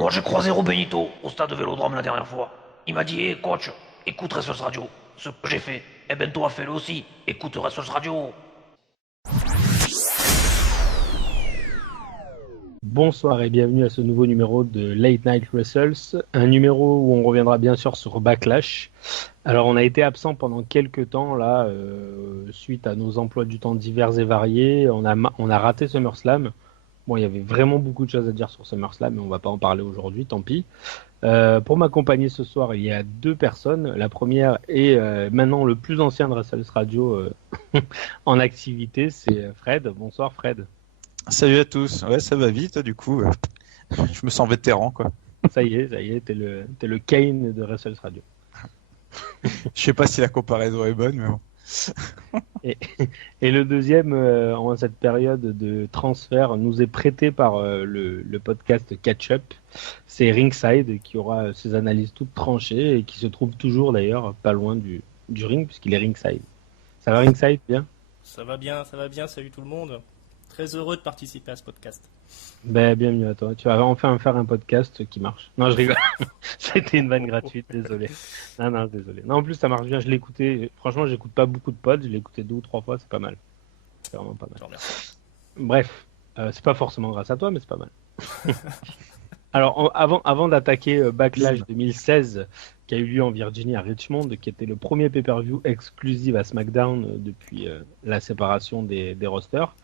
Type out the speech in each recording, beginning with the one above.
Moi, j'ai croisé Robert Benito au stade de Vélodrome la dernière fois. Il m'a dit, hé coach, écoute Ressos Radio. Ce que j'ai fait, eh ben toi fais-le aussi. Écoute Ressos Radio. Bonsoir et bienvenue à ce nouveau numéro de Late Night Wrestles, un numéro où on reviendra bien sûr sur Backlash. Alors on a été absent pendant quelques temps là, suite à nos emplois du temps divers et variés. On a raté SummerSlam. Bon, il y avait vraiment beaucoup de choses à dire sur SummerSlam, mais on va pas en parler aujourd'hui, tant pis. Pour m'accompagner ce soir, il y a deux personnes. La première est maintenant le plus ancien de Wrestles Radio en activité, c'est Fred. Bonsoir Fred. Salut à tous. Ouais, ça va vite, du coup. Je me sens vétéran, quoi. Ça y est, t'es le Kane de Wrestles Radio. Je sais pas si la comparaison est bonne, mais bon. Et le deuxième, en cette période de transfert, nous est prêté par le podcast Catch Up. C'est Ringside qui aura ses analyses toutes tranchées et qui se trouve toujours d'ailleurs pas loin du ring puisqu'il est Ringside. Ça va Ringside, bien ? Ça va bien, salut tout le monde. Très heureux de participer à ce podcast. Ben, bienvenue à toi. Tu vas enfin faire un podcast qui marche. Non, je rigole. C'était une vanne gratuite, désolé. Non, désolé. Non, en plus, ça marche bien. Je l'ai écouté. Franchement, j'écoute pas beaucoup de pods. Je l'ai écouté 2 ou 3 fois. C'est pas mal. C'est vraiment pas mal. Bref, c'est pas forcément grâce à toi, mais c'est pas mal. Alors, avant d'attaquer Backlash 2016, qui a eu lieu en Virginie à Richmond, qui était le premier pay-per-view exclusif à SmackDown depuis la séparation des rosters,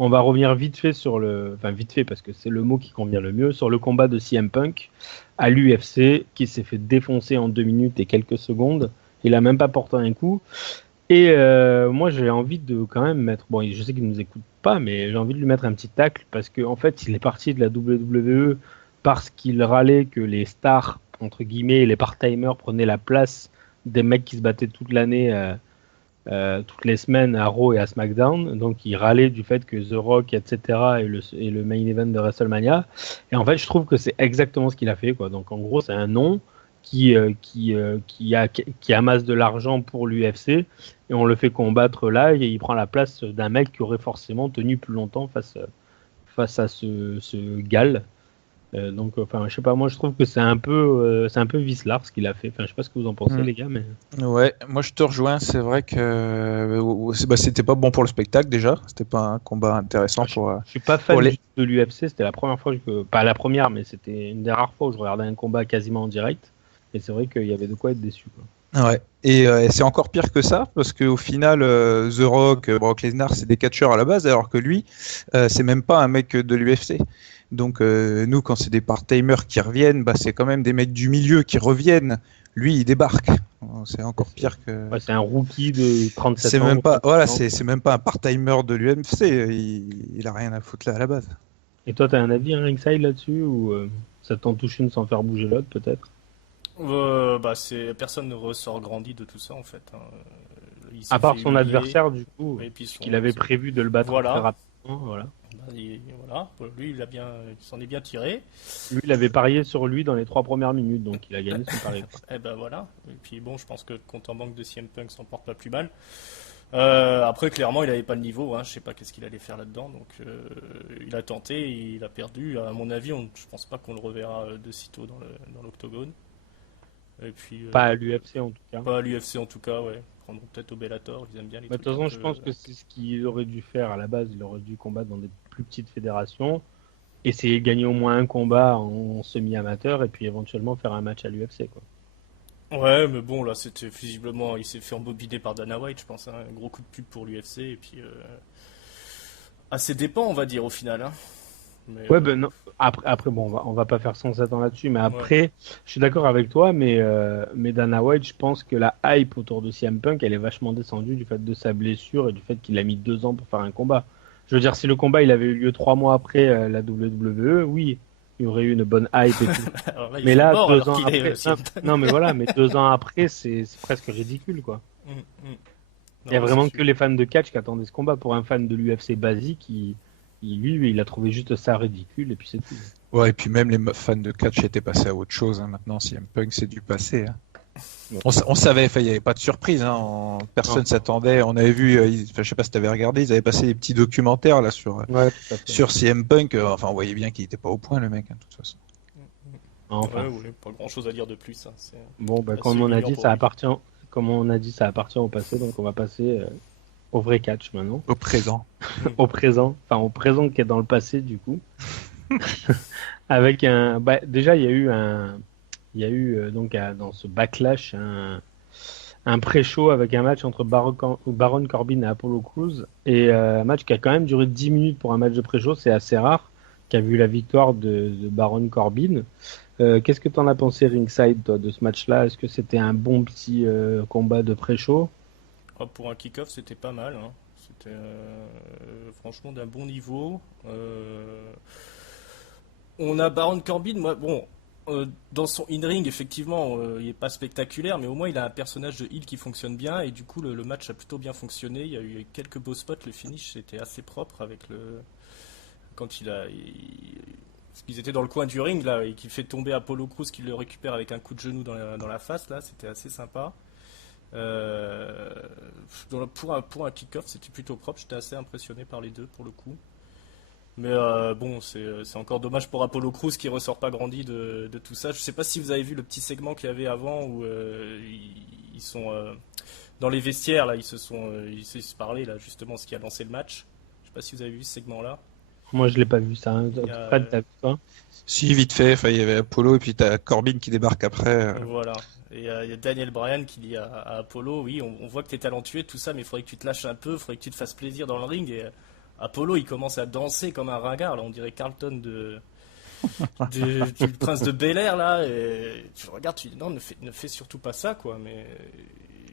on va revenir vite fait vite fait parce que c'est le mot qui convient le mieux, sur le combat de CM Punk à l'UFC, qui s'est fait défoncer en 2 minutes et quelques secondes. Il a même pas porté un coup. Et moi, j'ai envie de quand même mettre. Bon, je sais qu'il ne nous écoute pas, mais j'ai envie de lui mettre un petit tacle parce qu'en fait, il est parti de la WWE parce qu'il râlait que les stars, entre guillemets, les part-timers prenaient la place des mecs qui se battaient toute l'année, toutes les semaines à Raw et à SmackDown. Donc, il râlait du fait que The Rock, etc., est le main event de WrestleMania. Et en fait, je trouve que c'est exactement ce qu'il a fait, quoi. Donc, en gros, c'est un nom qui amasse de l'argent pour l'UFC et on le fait combattre là et il prend la place d'un mec qui aurait forcément tenu plus longtemps face à ce Gal. Donc, enfin, je sais pas, moi je trouve que c'est un peu vicelard ce qu'il a fait. Enfin, je sais pas ce que vous en pensez, les gars, mais. Ouais, moi je te rejoins. C'est vrai que c'était pas bon pour le spectacle déjà. C'était pas un combat intéressant pour. Je suis pas fan de l'UFC. C'était la première fois pas la première, mais c'était une des rares fois où je regardais un combat quasiment en direct. Et c'est vrai qu'il y avait de quoi être déçu, quoi. Ouais. Et c'est encore pire que ça parce qu'au final, The Rock, Brock Lesnar, c'est des catcheurs à la base, alors que lui, c'est même pas un mec de l'UFC. Donc nous, quand c'est des part-timers qui reviennent, c'est quand même des mecs du milieu qui reviennent. Lui, il débarque. C'est encore pire que. Ouais, c'est un rookie de 37 c'est ans. Même pas, voilà, c'est même pas un part-timer de l'UFC. Il a rien à foutre là à la base. Et toi, t'as un avis, Ringside, là-dessus ou ça t'en touche une sans faire bouger l'autre, peut-être? Personne ne ressort grandi de tout ça en fait. À part son adversaire, du coup, qu'il avait prévu de le battre très rapidement. Voilà. Lui, il s'en est bien tiré. Lui, il avait parié sur lui dans les 3 premières minutes, donc il a gagné son pari. Et voilà. Et puis bon, je pense que le compte en banque de CM Punk s'en porte pas plus mal. Après, clairement, il n'avait pas le niveau. Je sais pas qu'est-ce qu'il allait faire là-dedans. Donc, il a tenté, il a perdu. À mon avis, je pense pas qu'on le reverra de sitôt dans l'octogone. Et puis, pas à l'UFC en tout cas. Pas à l'UFC en tout cas, ouais. Prendront peut-être au Bellator, ils aiment bien les trucs. De toute façon, je pense que c'est ce qu'il aurait dû faire à la base. Il aurait dû combattre dans des plus petites fédérations, essayer de gagner au moins un combat en semi-amateur et puis éventuellement faire un match à l'UFC, quoi. Ouais, mais bon, là, c'était visiblement, il s'est fait embobiner par Dana White, je pense. Un gros coup de pub pour l'UFC et puis à ses dépens, on va dire au final. Mais, ouais, non. Après, bon, on va pas faire 107 ans là-dessus, mais après, je suis d'accord avec toi, mais Dana White, je pense que la hype autour de CM Punk, elle est vachement descendue du fait de sa blessure et du fait qu'il a mis 2 ans pour faire un combat. Je veux dire, si le combat il avait eu lieu 3 mois après la WWE, oui, il y aurait eu une bonne hype et tout. Là, mais là, 2 ans après, non, mais voilà, mais 2 ans après, c'est presque ridicule, quoi. Il y a vraiment que les fans de catch qui attendaient ce combat. Pour un fan de l'UFC basique, lui, il a trouvé juste ça ridicule et puis c'est tout. Ouais, et puis même les fans de catch étaient passés à autre chose. Maintenant, CM Punk, c'est du passé. Ouais. On savait, il n'y avait pas de surprise. Personne s'attendait. On avait vu, je sais pas si tu avais regardé, ils avaient passé des petits documentaires là sur CM Punk. On voyait bien qu'il n'était pas au point, le mec, de toute façon. Enfin, Ouais, pas grand chose à dire de plus. Hein. bon, bah, assez comme on a humiliant dit, pour ça lui. appartient, comme on a dit, ça appartient au passé, donc on va passer au vrai catch maintenant, Au présent. au présent qui est dans le passé du coup, avec bah, déjà il y a eu donc dans ce backlash un pré-show avec un match entre Baron Corbin et Apollo Crews et un match qui a quand même duré 10 minutes pour un match de pré-show, c'est assez rare, qui a vu la victoire de Baron Corbin. Qu'est-ce que tu en as pensé ringside toi de ce match-là? Est-ce que c'était un bon petit combat de pré-show? Ah, pour un kick-off, c'était pas mal. Hein. C'était franchement d'un bon niveau. On a Baron Corbin, moi, bon, dans son in-ring, effectivement, il est pas spectaculaire, mais au moins il a un personnage de heel qui fonctionne bien, et du coup le match a plutôt bien fonctionné. Il y a eu quelques beaux spots, le finish c'était assez propre avec quand parce qu'ils étaient dans le coin du ring là, et qu'il fait tomber Apollo Crews, qui le récupère avec un coup de genou dans la face là, c'était assez sympa. Pour un kick-off, c'était plutôt propre. J'étais assez impressionné par les deux pour le coup. Mais bon, c'est encore dommage pour Apollo Crews qui ressort pas grandi de tout ça. Je sais pas si vous avez vu le petit segment qu'il y avait avant où ils sont dans les vestiaires là, ils se parlaient là justement, ce qui a lancé le match. Je sais pas si vous avez vu ce segment là. Moi je l'ai pas vu ça, hein. Il y a, Fred, t'as vu ça? Si, vite fait, enfin, il y avait Apollo et puis t'as Corbin qui débarque après. Voilà. Et il y a Daniel Bryan qui dit à Apollo, oui, on voit que tu es talentueux, tout ça, mais il faudrait que tu te lâches un peu, il faudrait que tu te fasses plaisir dans le ring. Et Apollo, il commence à danser comme un ringard, là, on dirait Carlton du prince de Bel-Air, là. Et tu le regardes, tu dis, non, ne fais surtout pas ça, quoi. Mais,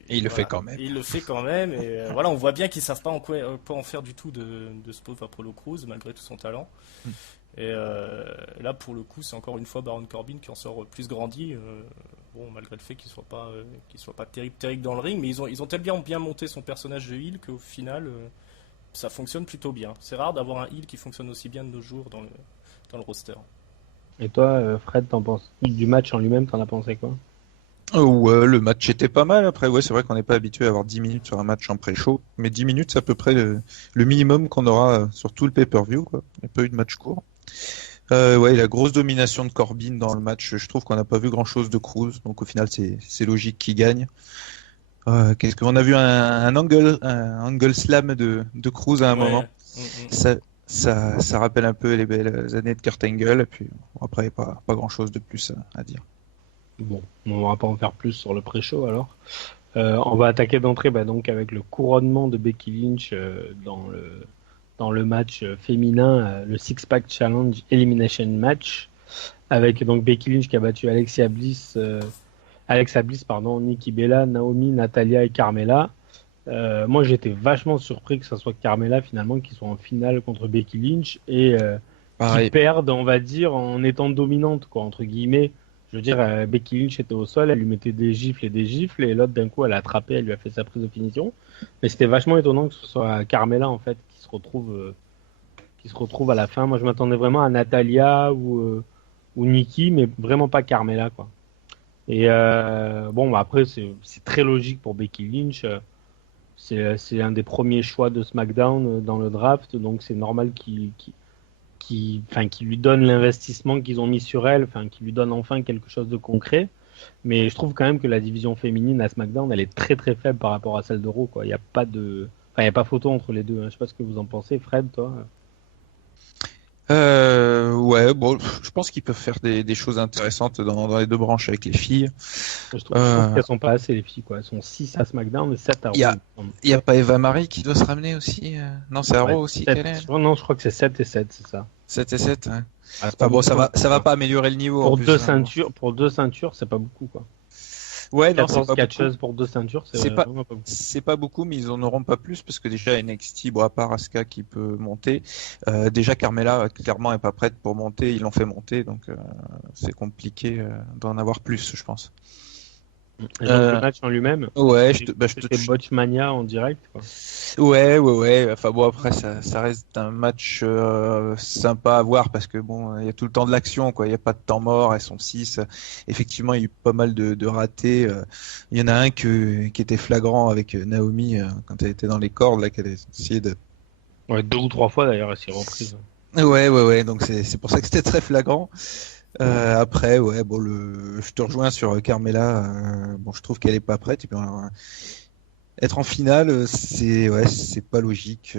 Et il le voilà. fait quand même. Et il le fait quand même. Et voilà, on voit bien qu'ils savent pas quoi en faire du tout de ce pauvre Apollo Crews, malgré tout son talent. Et là, pour le coup, c'est encore une fois Baron Corbin qui en sort plus grandi. Bon, malgré le fait qu'il soit pas terrible dans le ring, mais ils ont tellement bien monté son personnage de heel qu'au final, ça fonctionne plutôt bien. C'est rare d'avoir un heel qui fonctionne aussi bien de nos jours dans le roster. Et toi, Fred, t'en penses du match en lui-même, t'en as pensé quoi? Ouais, le match était pas mal. Après, ouais, c'est vrai qu'on n'est pas habitué à avoir 10 minutes sur un match en pré-show. Mais 10 minutes, c'est à peu près le minimum qu'on aura sur tout le pay-per-view, quoi. Il n'y a pas eu de match court. Ouais, la grosse domination de Corbin dans le match. Je trouve qu'on n'a pas vu grand-chose de Crews. Donc au final, c'est logique qu'il gagne. Qu'est-ce qu'on a vu un angle slam de Crews à un moment. Ça rappelle un peu les belles années de Kurt Angle. Et puis bon, après, pas grand-chose de plus à dire. Bon, on va pas en faire plus sur le pré-show alors. On va attaquer d'entrée donc avec le couronnement de Becky Lynch dans le match féminin, le Six Pack Challenge Elimination Match, avec donc Becky Lynch qui a battu Alexa Bliss, Nikki Bella, Naomi, Natalia et Carmella. Moi j'étais vachement surpris que ce soit Carmella finalement qui soit en finale contre Becky Lynch et qui perde, on va dire, en étant dominante, quoi, entre guillemets. Je veux dire, Becky Lynch était au sol, elle lui mettait des gifles et l'autre d'un coup elle a attrapé, elle lui a fait sa prise de finition. Mais c'était vachement étonnant que ce soit Carmella en fait qui se retrouve à la fin. Moi je m'attendais vraiment à Natalia ou Nikki, mais vraiment pas Carmella, quoi. Et bon, bah, après c'est très logique pour Becky Lynch. C'est un des premiers choix de SmackDown dans le draft, donc c'est normal qu'il lui donne l'investissement qu'ils ont mis sur elle, qui lui donne enfin quelque chose de concret. Mais je trouve quand même que la division féminine à SmackDown, elle est très très faible par rapport à celle de Raw, quoi. Il y a pas photo entre les deux, hein. Je sais pas ce que vous en pensez, Fred, toi. Ouais, bon, je pense qu'ils peuvent faire des choses intéressantes dans les deux branches avec les filles. Je trouve qu'elles sont pas assez, les filles, quoi. Elles sont 6 à SmackDown et 7 à Raw. Il y a pas Eva Marie qui doit se ramener aussi Non, c'est à Raw aussi 7, qu'elle est. non, je crois que c'est 7 et 7, c'est ça. 7 et 7, ouais. Bon, ça va pas améliorer le niveau. Pour en plus, deux ceintures, c'est pas beaucoup, quoi. Ouais, non, c'est pas catcheuse pour 2 ceintures, c'est pas vraiment pas beaucoup. C'est pas beaucoup, mais ils en auront pas plus parce que déjà NXT, bon, à part Asuka qui peut monter, déjà Carmella clairement est pas prête pour monter, ils l'ont fait monter, donc c'est compliqué d'en avoir plus, je pense. Le match en lui-même. Ouais, c'était Botchmania en direct, quoi. Ouais. Enfin bon, après ça reste un match sympa à voir parce que bon, il y a tout le temps de l'action, quoi. Il y a pas de temps mort. Elles sont 6. Effectivement, il y a eu pas mal de ratés. Il y en a un qui était flagrant avec Naomi quand elle était dans les cordes, là, qu'elle a essayé de. Ouais, 2 ou 3 fois d'ailleurs, elle s'est reprise. Ouais. Donc c'est pour ça que c'était très flagrant. Après, ouais, bon, je te rejoins sur Carmela. Bon, je trouve qu'elle est pas prête. Et puis, alors, être en finale, c'est pas logique.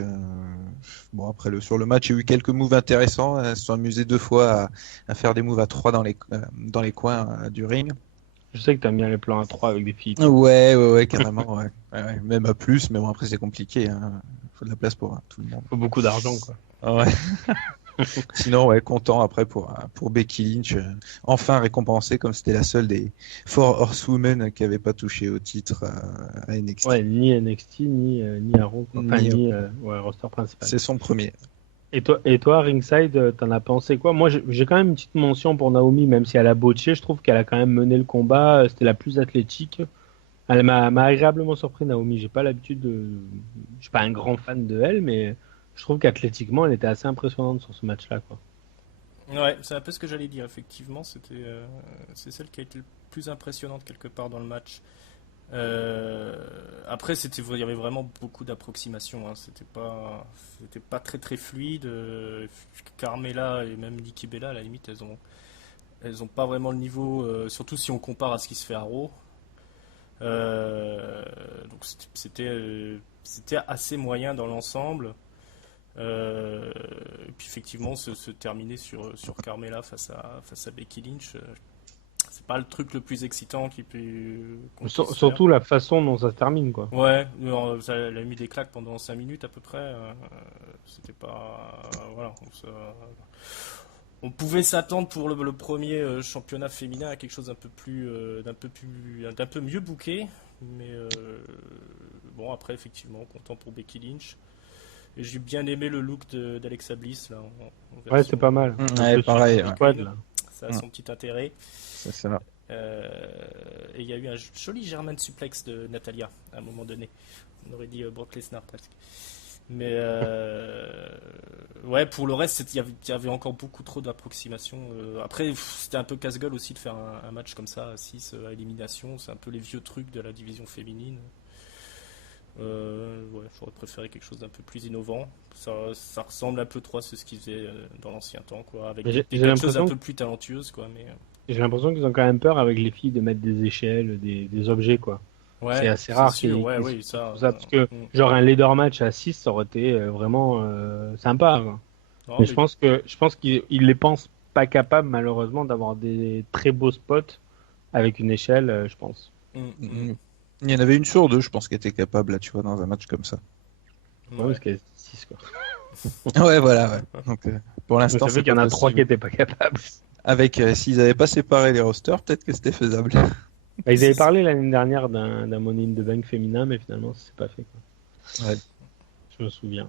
Bon, après, sur le match, il y a eu quelques moves intéressants. Elles se sont amusées 2 fois à faire des moves à 3 dans les coins du ring. Je sais que t'aimes bien les plans à 3 avec des filles. Ouais, carrément. Ouais. Ouais, même à plus, mais bon, après, c'est compliqué. Faut de la place pour tout le monde. Faut beaucoup d'argent, quoi. Ouais. Sinon, ouais, content après pour Becky Lynch, enfin récompensée comme c'était la seule des Four Horsewomen qui n'avait pas touché au titre à NXT. Ouais, ni NXT, ni à Raw, quoi. Enfin, Ni- ouais, roster principal. C'est son premier. Et toi, Ringside, t'en as pensé quoi? Moi, j'ai quand même une petite mention pour Naomi, même si elle a botché, je trouve qu'elle a quand même mené le combat, c'était la plus athlétique. Elle m'a agréablement surpris, Naomi. J'ai pas l'habitude de. Je suis pas un grand fan de elle, mais je trouve qu'athlétiquement, elle était assez impressionnante sur ce match-là, quoi. Ouais, c'est un peu ce que j'allais dire, effectivement. C'est celle qui a été le plus impressionnante quelque part dans le match. Après, il y avait vraiment beaucoup d'approximations. Hein. C'était pas très très fluide. Carmela et même Nikki Bella, à la limite, elles ont pas vraiment le niveau, surtout si on compare à ce qui se fait à Raw. Donc c'était assez moyen dans l'ensemble. Et puis effectivement, se terminer sur Carmela face à Becky Lynch, c'est pas le truc le plus excitant qu'on puisse faire. Surtout la façon dont ça se termine, quoi. Ouais, elle a mis des claques pendant 5 minutes à peu près. C'était pas. Voilà. On pouvait s'attendre pour le premier championnat féminin à quelque chose d'un peu mieux booké. Mais bon, après, effectivement, content pour Becky Lynch. Et j'ai bien aimé le look d'Alexa Bliss là, en Ouais, version c'est pas mal. Ouais, Le pareil, super ouais. squad, là. Ça a son petit intérêt. C'est ça. Et il y a eu un joli German suplex de Natalia à un moment donné. On aurait dit Brock Lesnar presque. Mais ouais, pour le reste, il y avait encore beaucoup trop d'approximations. Après, c'était un peu casse-gueule aussi de faire un match comme ça à 6 à élimination. C'est un peu les vieux trucs de la division féminine. Ouais, j'aurais préféré quelque chose d'un peu plus innovant. Ça ressemble un peu trop à ce qu'ils faisaient dans l'ancien temps, quoi, avec J'ai des choses un l'impression peu plus talentueuses, quoi. Mais J'ai l'impression qu'ils ont quand même peur avec les filles de mettre des échelles, des objets, quoi. ouais, C'est assez rare sûr, qu'ils ouais, qu'ils oui, ça. font ça, parce que genre un leader match à 6 ça aurait été vraiment sympa, quoi. Non, Mais mais je pense qu'ils les pensent pas capables malheureusement d'avoir des très beaux spots avec une échelle, je pense. Il y en avait une sur 2, je pense, qui était capable, là, tu vois, dans un match comme ça. Ouais, parce qu'il y a 6, quoi. Ouais, voilà. Ouais. Donc, pour Donc, l'instant, ça fait c'est qu'il y en pas a 3 qui possible. étaient pas capables. Avec, s'ils n'avaient pas séparé les rosters, peut-être que c'était faisable. Bah, ils avaient parlé l'année dernière d'un Money in the Bank féminin, mais finalement, ça s'est pas fait, quoi. Ouais. Je me souviens.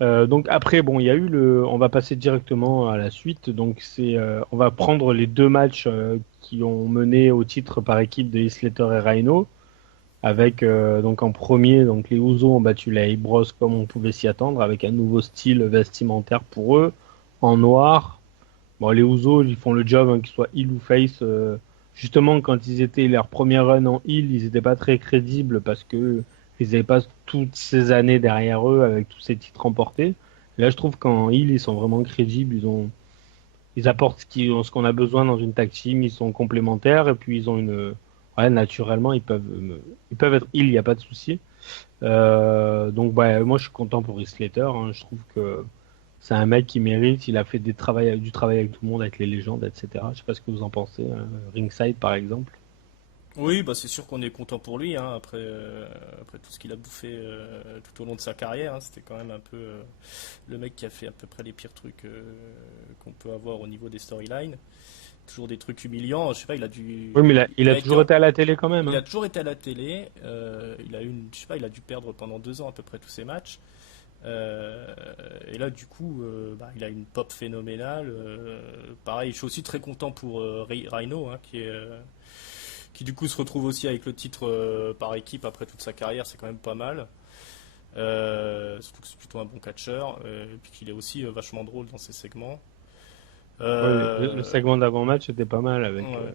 Donc après, bon, il y a eu on va passer directement à la suite. Donc on va prendre les 2 matchs qui ont mené au titre par équipe de Heath Slater et Rhino, avec donc en premier, donc les Usos ont battu les Bros comme on pouvait s'y attendre, avec un nouveau style vestimentaire pour eux, en noir. Bon, les Usos, ils font le job, hein, qu'ils soient heel ou face. Justement, quand ils étaient leur premier run en heel, ils n'étaient pas très crédibles parce que ils n'avaient pas toutes ces années derrière eux avec tous ces titres remportés. Et là, je trouve qu'en heel, ils sont vraiment crédibles. Ils apportent ce qu'on a besoin dans une tag team. Ils sont complémentaires et puis ils ont ouais, naturellement, ils peuvent être heel, il n'y a pas de souci. Donc, bah, moi, je suis content pour Heath Slater, hein. Je trouve que c'est un mec qui mérite. Il a fait du travail avec tout le monde, avec les légendes, etc. Je sais pas ce que vous en pensez. Ringside, par exemple. oui, bah c'est sûr qu'on est content pour lui, hein, après tout ce qu'il a bouffé tout au long de sa carrière. Hein. C'était quand même un peu le mec qui a fait à peu près les pires trucs qu'on peut avoir au niveau des storylines. Toujours des trucs humiliants. Je sais pas, il a dû. Oui, mais il a été toujours été à la télé quand même. Il Hein. a toujours été à la télé. Je sais pas, il a dû perdre pendant 2 ans à peu près tous ses matchs. Et là, du coup, bah, il a une pop phénoménale. Pareil, je suis aussi très content pour Rhino, hein, qui du coup se retrouve aussi avec le titre par équipe après toute sa carrière. C'est quand même pas mal. Surtout que c'est plutôt un bon catcheur. Et puis qu'il est aussi vachement drôle dans ses segments. Ouais, le segment d'avant-match était pas mal avec, Ouais.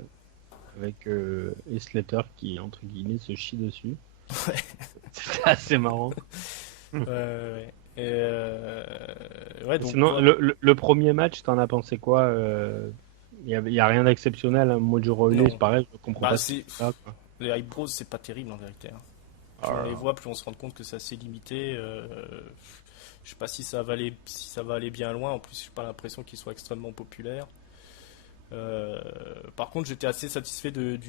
avec Heath Slater qui, entre guillemets, se chie dessus. Ouais. C'était assez marrant. Ouais. Et ouais, donc, Sinon, le premier match, t'en as pensé quoi y a rien d'exceptionnel. Hein. Mojo Rawley, Non. c'est pareil, je comprends Bah, pas ce que c'est ça, quoi. les Hype Bros, c'est pas terrible en vérité. Hein. Plus on les voit, plus on se rend compte que c'est assez limité. Je sais pas si ça va aller bien loin. En plus, j'ai pas l'impression qu'ils soient extrêmement populaires. Par contre, j'étais assez satisfait des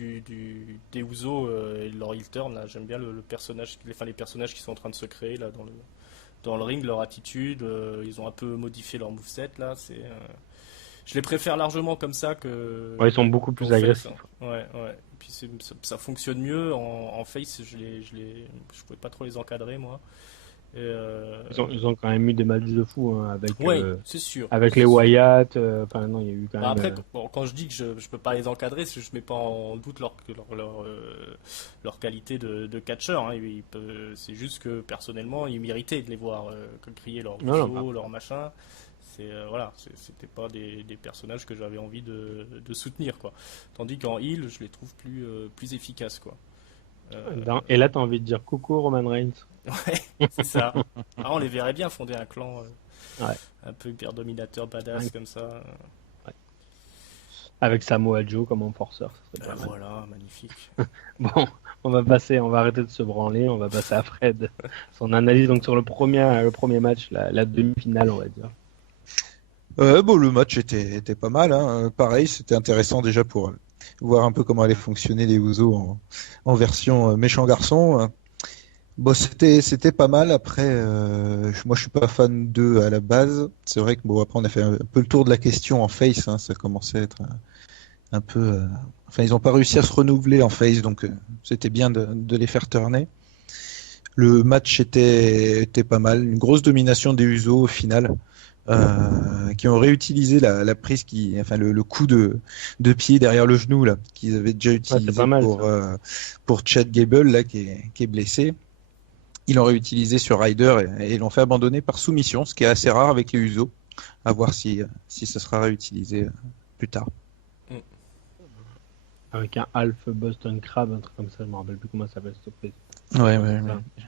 Usos et de leur heel turn. Là, j'aime bien le personnage, les personnages qui sont en train de se créer là dans le ring, leur attitude. Ils ont un peu modifié leur moveset là. Je les préfère largement comme ça que. Ouais, ils sont beaucoup plus qu'en face, agressifs. hein. Ouais. Et puis ça fonctionne mieux en face. Je pouvais pas trop les encadrer moi. Et, Ils ont quand même eu des matchs de fou hein, c'est sûr. avec C'est les sûr. Wyatt. Enfin, non, il y a eu quand Bah même. après, quand je dis que je peux pas les encadrer, c'est que je mets pas en doute leur qualité de catcheur. Hein. C'est juste que personnellement, ils méritaient de les voir crier leur Non, vidéo, leur machin. C'était pas des personnages que j'avais envie de soutenir, quoi. Tandis qu'en heal, je les trouve plus efficaces, quoi. Et là, t'as envie de dire coucou Roman Reigns. Ouais, c'est ça. Ah, on les verrait bien fonder un clan Ouais. un peu hyper dominateur, badass, Ouais. comme ça. Avec Samoa Joe comme enforceur. Ça serait pas mal. Voilà, magnifique. Bon, on va arrêter de se branler, on va passer à Fred. Son analyse donc sur le premier match, la demi-finale, on va dire. Bon, le match était pas mal. Hein. Pareil, c'était intéressant déjà pour voir un peu comment allaient fonctionner les Usos en version méchant garçon. Bon, c'était pas mal. Après, moi, je suis pas fan d'eux à la base. C'est vrai que bon, après, on a fait un peu le tour de la question en face. Hein. Ça commençait à être un peu. Enfin, ils ont pas réussi à se renouveler en face, donc c'était bien de les faire turner. Le match était pas mal. Une grosse domination des Usos au final. Qui ont réutilisé la prise enfin le coup de pied derrière le genou là qu'ils avaient déjà utilisé pas mal, pour Chad Gable là qui est blessé. Ils l'ont réutilisé sur Ryder et l'ont fait abandonner par soumission, ce qui est assez rare avec les Usos. À voir si ça sera réutilisé plus tard. Avec un Half Boston Crab, un truc comme ça, je me rappelle plus comment ça s'appelle cette prise. Ouais,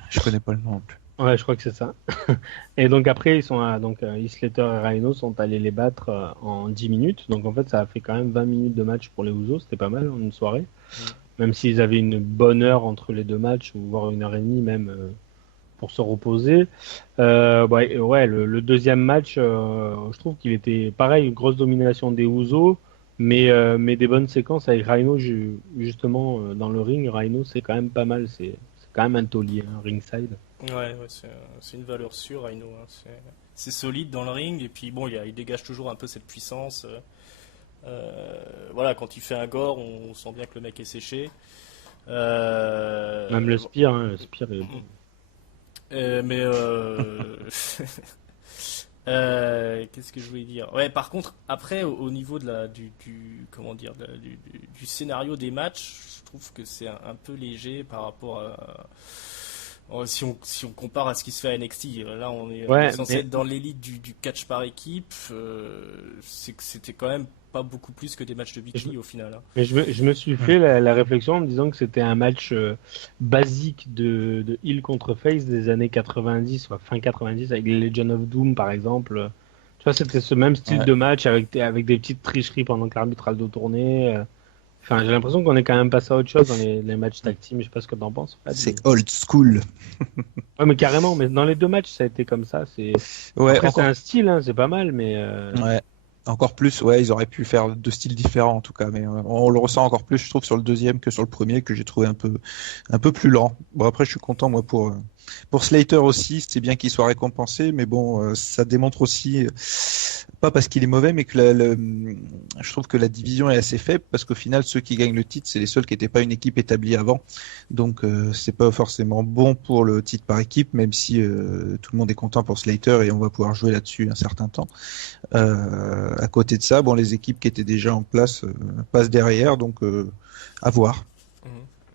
je connais pas le nom non plus. Ouais, je crois que c'est ça. Et donc après, Heath Slater et Rhino sont allés les battre en 10 minutes. Donc en fait, ça a fait quand même 20 minutes de match pour les Usos. C'était pas mal en une soirée. Même s'ils avaient une bonne heure entre les deux matchs, ou voire une heure et demie même pour se reposer. Le deuxième match, je trouve qu'il était pareil, une grosse domination des Usos, mais des bonnes séquences avec Rhino justement dans le ring. Rhino, c'est quand même pas mal. C'est quand même un taulier, hein, ringside. Ouais, c'est une valeur sûre, Rhino. Hein. C'est solide dans le ring, et puis bon, il dégage toujours un peu cette puissance. Voilà, quand il fait un gore, on sent bien que le mec est séché. Même le Spear, hein, le Spear est bon. Qu'est-ce que je voulais dire? Ouais, par contre, après, au niveau du scénario des matchs, je trouve que c'est un peu léger par rapport à. Si on compare à ce qui se fait à NXT, là on est censé être dans l'élite du catch par équipe, c'était quand même pas beaucoup plus que des matchs de weekly au final. Hein. Mais je me suis fait la réflexion en me disant que c'était un match basique de heel contre face des années 90, soit fin 90, avec les Legion of Doom par exemple. Tu vois, c'était ce même style de match avec des petites tricheries pendant que l'arbitre a le dos tourné. Enfin, j'ai l'impression qu'on est quand même passé à autre chose dans les matchs tag team. Je sais pas ce que t'en penses. C'est old school. Ouais, mais carrément. Mais dans les deux matchs, ça a été comme ça. Après, c'est un style, hein, c'est pas mal, mais. Ouais. Encore plus, ouais, ils auraient pu faire deux styles différents en tout cas, mais on le ressent encore plus, je trouve, sur le deuxième que sur le premier, que j'ai trouvé un peu plus lent. Bon, après, je suis content, moi, pour Slater aussi, c'est bien qu'il soit récompensé, mais bon, ça démontre aussi, pas parce qu'il est mauvais, mais que je trouve que la division est assez faible, parce qu'au final, ceux qui gagnent le titre, c'est les seuls qui n'étaient pas une équipe établie avant, donc c'est pas forcément bon pour le titre par équipe, même si tout le monde est content pour Slater et on va pouvoir jouer là-dessus un certain temps. À côté de ça, bon, les équipes qui étaient déjà en place passent derrière, donc à voir.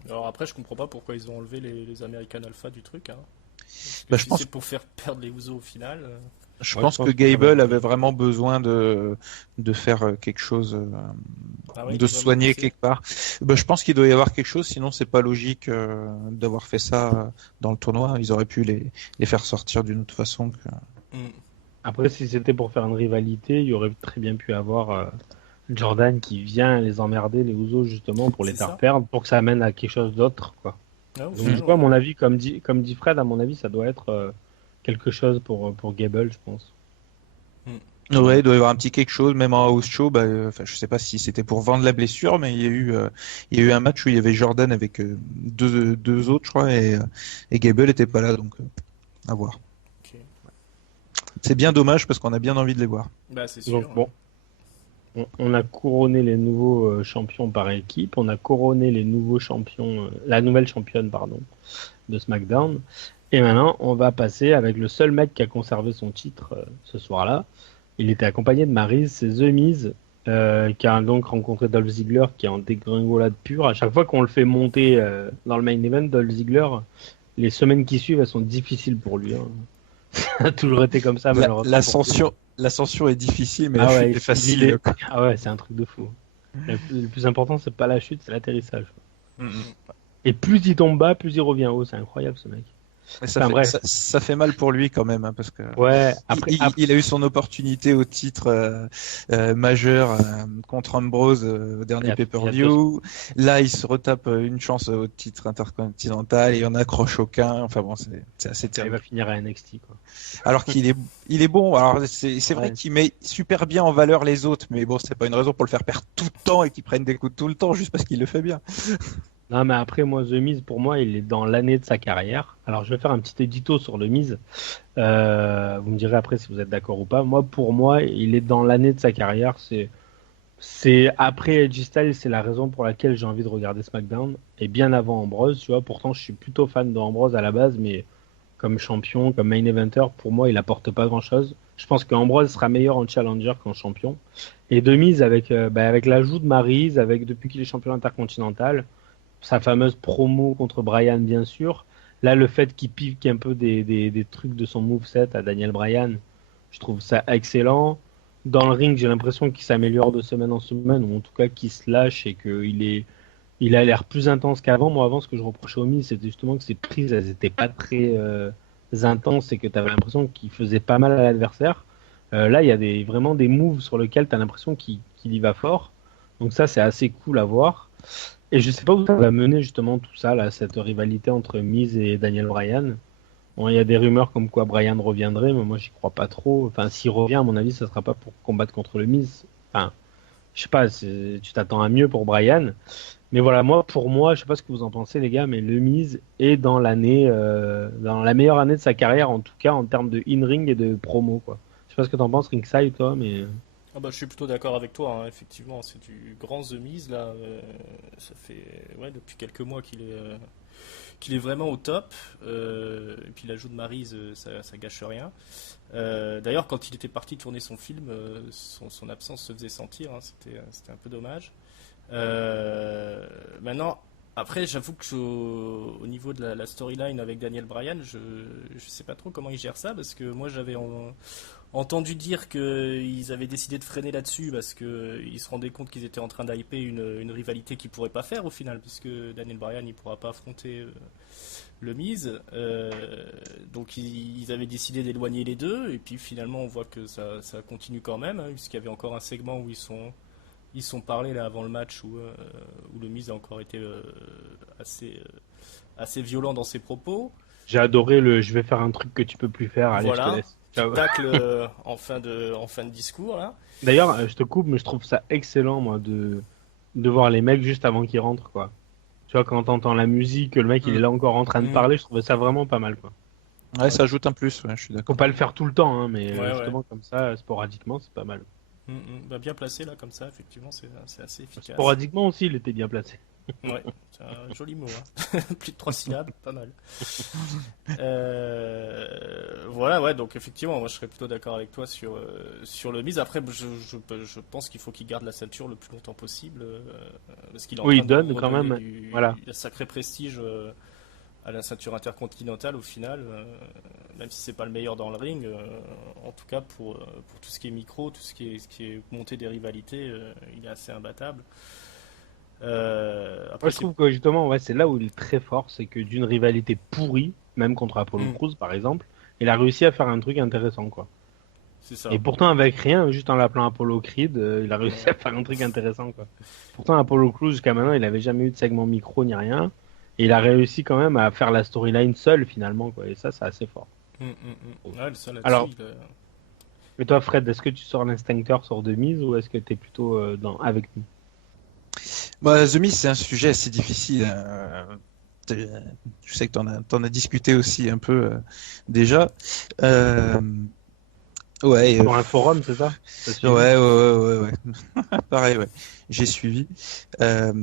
Alors après, je comprends pas pourquoi ils ont enlevé les American Alpha du truc. Hein. Je pense c'est pour faire perdre les Usos au final. Je pense que Gable avait vraiment besoin de faire quelque chose, de se soigner quelque part. Je pense qu'il doit y avoir quelque chose, sinon c'est pas logique d'avoir fait ça dans le tournoi. Ils auraient pu les faire sortir d'une autre façon. Après, si c'était pour faire une rivalité, il y aurait très bien pu avoir Jordan qui vient les emmerder, les Usos, justement, pour les C'est faire ça. perdre, pour que ça amène à quelque chose d'autre, quoi. Ah, au Donc, final, du coup, à ouais. mon avis, comme dit Fred, à mon avis, ça doit être quelque chose pour Gable, je pense. Ouais, il doit y avoir un petit quelque chose, même en house show. Enfin, je sais pas si c'était pour vendre la blessure, mais il y a eu un match où il y avait Jordan avec deux autres, je crois, et Gable était pas là, donc à voir. Ok. C'est bien dommage parce qu'on a bien envie de les voir. Bah, c'est Donc, sûr. bon, on a couronné les nouveaux champions par équipe, on a couronné les nouveaux champions, la nouvelle championne, pardon, de SmackDown. Et maintenant, on va passer avec le seul mec qui a conservé son titre ce soir-là. Il était accompagné de Maryse, c'est The Miz, qui a donc rencontré Dolph Ziggler, qui est en dégringolade pure. À chaque fois qu'on le fait monter dans le main event, Dolph Ziggler, les semaines qui suivent, elles sont difficiles pour lui. Hein. Ça a toujours été comme ça, malheureusement. Pour lui. L'ascension est difficile, mais la Ah chute ouais, est facile, quoi. ah ouais, c'est un truc de fou. Le plus important, c'est pas la chute, c'est l'atterrissage. Et plus il tombe bas, plus il revient haut. C'est incroyable, ce mec. Mais Enfin bref. ça fait mal pour lui quand même, hein, parce que Ouais, après, il a eu son opportunité au titre majeur contre Ambrose au dernier il y a 2 pay-per-view. Là, il se retape une chance au titre intercontinental et on accroche aucun. Enfin bon, c'est assez il terrible. va finir à NXT, quoi. Alors il est bon. Alors c'est vrai Ouais. qu'il met super bien en valeur les autres, mais bon, c'est pas une raison pour le faire perdre tout le temps et qu'il prenne des coups tout le temps juste parce qu'il le fait bien. Non, mais après, moi, The Miz, pour moi, il est dans l'année de sa carrière. Alors, je vais faire un petit édito sur The Miz. Vous me direz après si vous êtes d'accord ou pas. Moi, pour moi, il est dans l'année de sa carrière. C'est après Edge Styles, c'est la raison pour laquelle j'ai envie de regarder SmackDown. Et bien avant Ambrose, tu vois. Pourtant, je suis plutôt fan d'Ambrose à la base, mais comme champion, comme main eventer, pour moi, il apporte pas grand-chose. Je pense qu'Ambrose sera meilleur en challenger qu'en champion. Et The Miz, avec l'ajout de Maryse, avec depuis qu'il est champion intercontinental, sa fameuse promo contre Bryan, bien sûr. Là, le fait qu'il pique un peu des trucs de son moveset à Daniel Bryan, je trouve ça excellent. Dans le ring, j'ai l'impression qu'il s'améliore de semaine en semaine, ou en tout cas qu'il se lâche et il a l'air plus intense qu'avant. Moi, avant, ce que je reprochais au Miz, c'était justement que ses prises, elles étaient pas très intenses et que tu avais l'impression qu'il faisait pas mal à l'adversaire. Là, il y a vraiment des moves sur lesquels tu as l'impression qu'il y va fort. Donc ça, c'est assez cool à voir. Et je sais pas où ça va mener justement tout ça, là, cette rivalité entre Miz et Daniel Bryan. Bon, il y a des rumeurs comme quoi Bryan reviendrait, mais moi j'y crois pas trop. Enfin, s'il revient, à mon avis, ça sera pas pour combattre contre le Miz. Enfin, je sais pas, tu t'attends à mieux pour Bryan. Mais voilà, pour moi, je sais pas ce que vous en pensez, les gars, mais le Miz est dans la meilleure année de sa carrière, en tout cas en termes de in-ring et de promo, quoi. Je sais pas ce que t'en penses, Ringside, toi, mais. Ah bah, je suis plutôt d'accord avec toi, hein. Effectivement, c'est du grand The Miz là. Ça fait depuis quelques mois qu'il est vraiment au top. Et puis l'ajout de Maryse, ça gâche rien. D'ailleurs, quand il était parti tourner son film, son absence se faisait sentir, hein. C'était un peu dommage. Maintenant, après, j'avoue que au niveau de la storyline avec Daniel Bryan, je sais pas trop comment il gère ça, parce que moi j'avais entendu dire qu'ils avaient décidé de freiner là-dessus parce qu'ils se rendaient compte qu'ils étaient en train d'hyper une rivalité qu'ils pourraient pas faire au final, puisque Daniel Bryan il pourra pas affronter le Miz. Donc ils avaient décidé d'éloigner les deux, et puis finalement on voit que ça continue quand même, hein, puisqu'il y avait encore un segment où ils sont parlé là avant le match où le Miz a encore été assez violent dans ses propos. J'ai adoré je vais faire un truc que tu peux plus faire, allez, je te Voilà, laisse. petit Ciao. tacle en fin de discours là. D'ailleurs, je te coupe, mais je trouve ça excellent, moi, de voir les mecs juste avant qu'ils rentrent, quoi. Tu vois, quand t'entends la musique, que le mec il est là encore en train de parler, je trouvais ça vraiment pas mal, quoi. Ouais, ça ajoute un plus, ouais, je suis Faut d'accord. pas le faire tout le temps, hein, mais Ouais, justement comme ça, sporadiquement, c'est pas mal. Bah, bien placé là comme ça, effectivement, c'est assez efficace. Sporadiquement aussi, il était bien placé. Ouais, c'est un joli mot, hein. Plus de 3 syllabes, pas mal. Voilà, ouais, donc effectivement, moi je serais plutôt d'accord avec toi sur le Miz. Après, je pense qu'il faut qu'il garde la ceinture le plus longtemps possible, parce qu'il est en Oui, train il de donne quand redonner même, voilà. un sacré prestige à la ceinture intercontinentale au final, même si c'est pas le meilleur dans le ring, en tout cas pour tout ce qui est micro, tout ce qui est montée des rivalités, il est assez imbattable. Après, Moi, je trouve que justement, ouais, c'est là où il est très fort, c'est que d'une rivalité pourrie, même contre Apollo Crews par exemple, il a réussi à faire un truc intéressant, quoi. C'est ça. Et pourtant, avec rien, juste en l'appelant Apollo Creed, il a réussi à faire un truc intéressant, quoi. Pourtant, Apollo Creed, jusqu'à maintenant, il avait jamais eu de segment micro ni rien. Et il a réussi quand même à faire la storyline seul, finalement, quoi. Et ça, c'est assez fort. Ouais, ça là-dessus, Alors, mais toi, Fred, est-ce que tu sors l'instincteur sur de mise ou est-ce que tu es plutôt avec nous? Bah, The Miz, c'est un sujet assez difficile. Je sais que t'en as discuté aussi un peu déjà. Ouais, Sur un forum, c'est ça? T'as suivi? ouais. Pareil, ouais. J'ai suivi. Euh,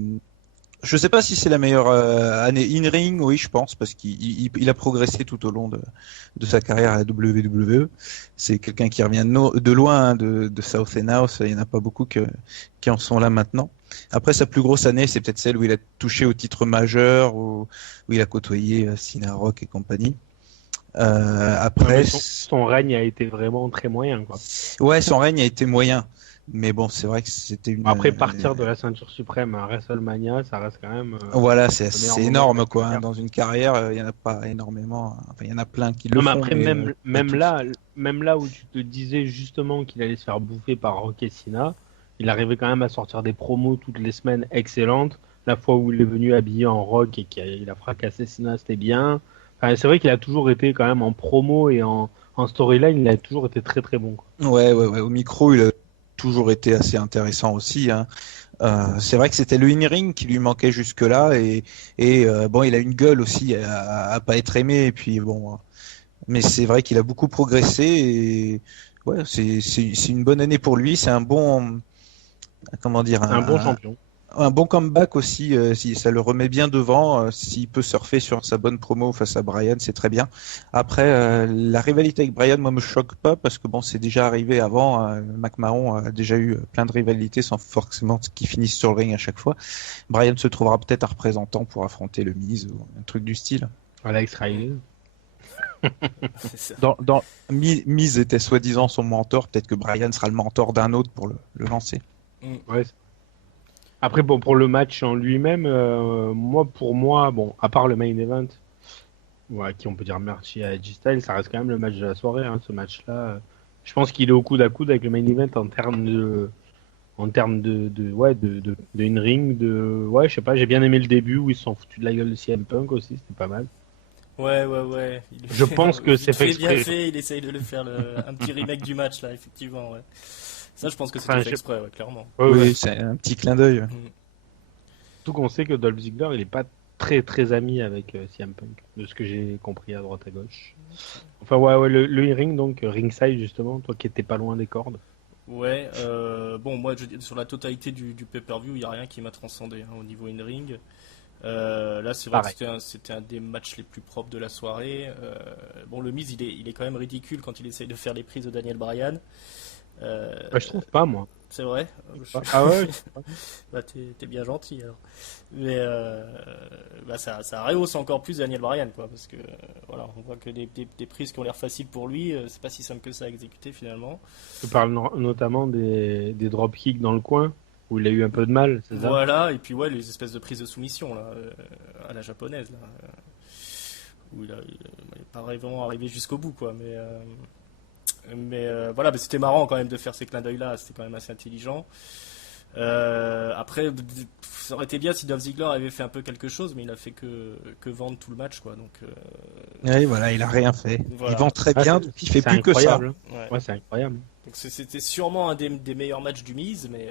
Je sais pas si c'est la meilleure année in-ring, oui, je pense, parce qu'il a progressé tout au long de sa carrière à la WWE. C'est quelqu'un qui revient de loin, hein, de South and House. Il n'y en a pas beaucoup qui en sont là maintenant. Après, sa plus grosse année, c'est peut-être celle où il a touché au titre majeur, où il a côtoyé Cena, Rock et compagnie. Après, Son règne a été vraiment très moyen, quoi. ouais, son règne a été moyen. Mais bon, c'est vrai que c'était une. Après, partir de la ceinture suprême à WrestleMania, ça reste quand même Voilà, le meilleur moment énorme de la quoi. Hein. carrière. Dans une carrière, il y en a pas énormément. Enfin, il y en a plein qui le Non, mais font. après, Mais, même pas tous. là où tu te disais justement qu'il allait se faire bouffer par Rock et Cena, il arrivait quand même à sortir des promos toutes les semaines excellentes. La fois où il est venu habillé en Rock et qu'il a fracassé Cena, c'était bien. Enfin, c'est vrai qu'il a toujours été quand même en promo et en storyline, il a toujours été très très bon, quoi. Ouais. Au micro, il a toujours été assez intéressant aussi. Hein. C'est vrai que c'était le in-ring qui lui manquait jusque-là et bon, il a une gueule aussi à pas être aimé. Et puis bon, mais c'est vrai qu'il a beaucoup progressé et ouais, c'est une bonne année pour lui. C'est un bon, comment dire, Un bon champion. un bon comeback aussi, si ça le remet bien devant, s'il peut surfer sur sa bonne promo face à Bryan, c'est très bien. Après, la rivalité avec Bryan, moi, me choque pas parce que bon, c'est déjà arrivé avant. McMahon a déjà eu plein de rivalités sans forcément qu'ils finissent sur le ring à chaque fois. Bryan se trouvera peut-être un représentant pour affronter le Miz ou un truc du style. Alex Riley. C'est ça. Miz était soi-disant son mentor, peut-être que Bryan sera le mentor d'un autre pour le lancer. Ouais. Après, bon, pour le match en lui-même, pour moi, bon, à part le main event, ouais, qui on peut dire merci à Edge Styles, ça reste quand même le match de la soirée, hein, ce match-là. Je pense qu'il est au coude à coude avec le main event en termes de in-ring, ouais, je sais pas, j'ai bien aimé le début où ils se sont foutus de la gueule de CM Punk aussi, c'était pas mal. Ouais. Je pense que c'est fait vite bien exprès. fait, il essaye de le faire un petit remake du match là, effectivement. Ouais. Ça, je pense que c'est Enfin, fait exprès, ouais, clairement. Ouais, Oui, ouais. c'est un petit clin d'œil. Surtout qu'on sait que Dolph Ziggler, il est pas très très ami avec CM Punk, de ce que j'ai compris à droite à gauche. Enfin, ouais, le ring, donc, ringside, justement, toi qui étais pas loin des cordes. Ouais, bon, moi, sur la totalité du pay-per-view, il n'y a rien qui m'a transcendé hein, au niveau in-ring. Là, c'est vrai Pareil. que c'était un des matchs les plus propres de la soirée. Bon, le Miz, il est quand même ridicule quand il essaye de faire les prises de Daniel Bryan. Bah, je trouve pas, moi. C'est vrai. Ah ouais? Bah, t'es bien gentil alors. Mais bah, ça rehausse encore plus Daniel Bryan, quoi, parce que voilà, on voit que des prises qui ont l'air faciles pour lui, c'est pas si simple que ça à exécuter finalement. Tu parles notamment des dropkicks dans le coin, où il a eu un peu de mal, c'est ça? Voilà, et puis ouais, les espèces de prises de soumission là, à la japonaise là, où il est pas vraiment arrivé jusqu'au bout, quoi, mais voilà, mais c'était marrant quand même de faire ces clins d'œil là, c'était quand même assez intelligent. Après, ça aurait été bien si Dolph Ziggler avait fait un peu quelque chose, mais il a fait que vendre tout le match, quoi. Donc, Oui, voilà, il a rien fait. Voilà. Il vend très Ah, bien, c'est- donc il fait c'est plus que ça. incroyable. ouais. Ouais, c'est incroyable. Donc c'était sûrement un des meilleurs matchs du Miz, mais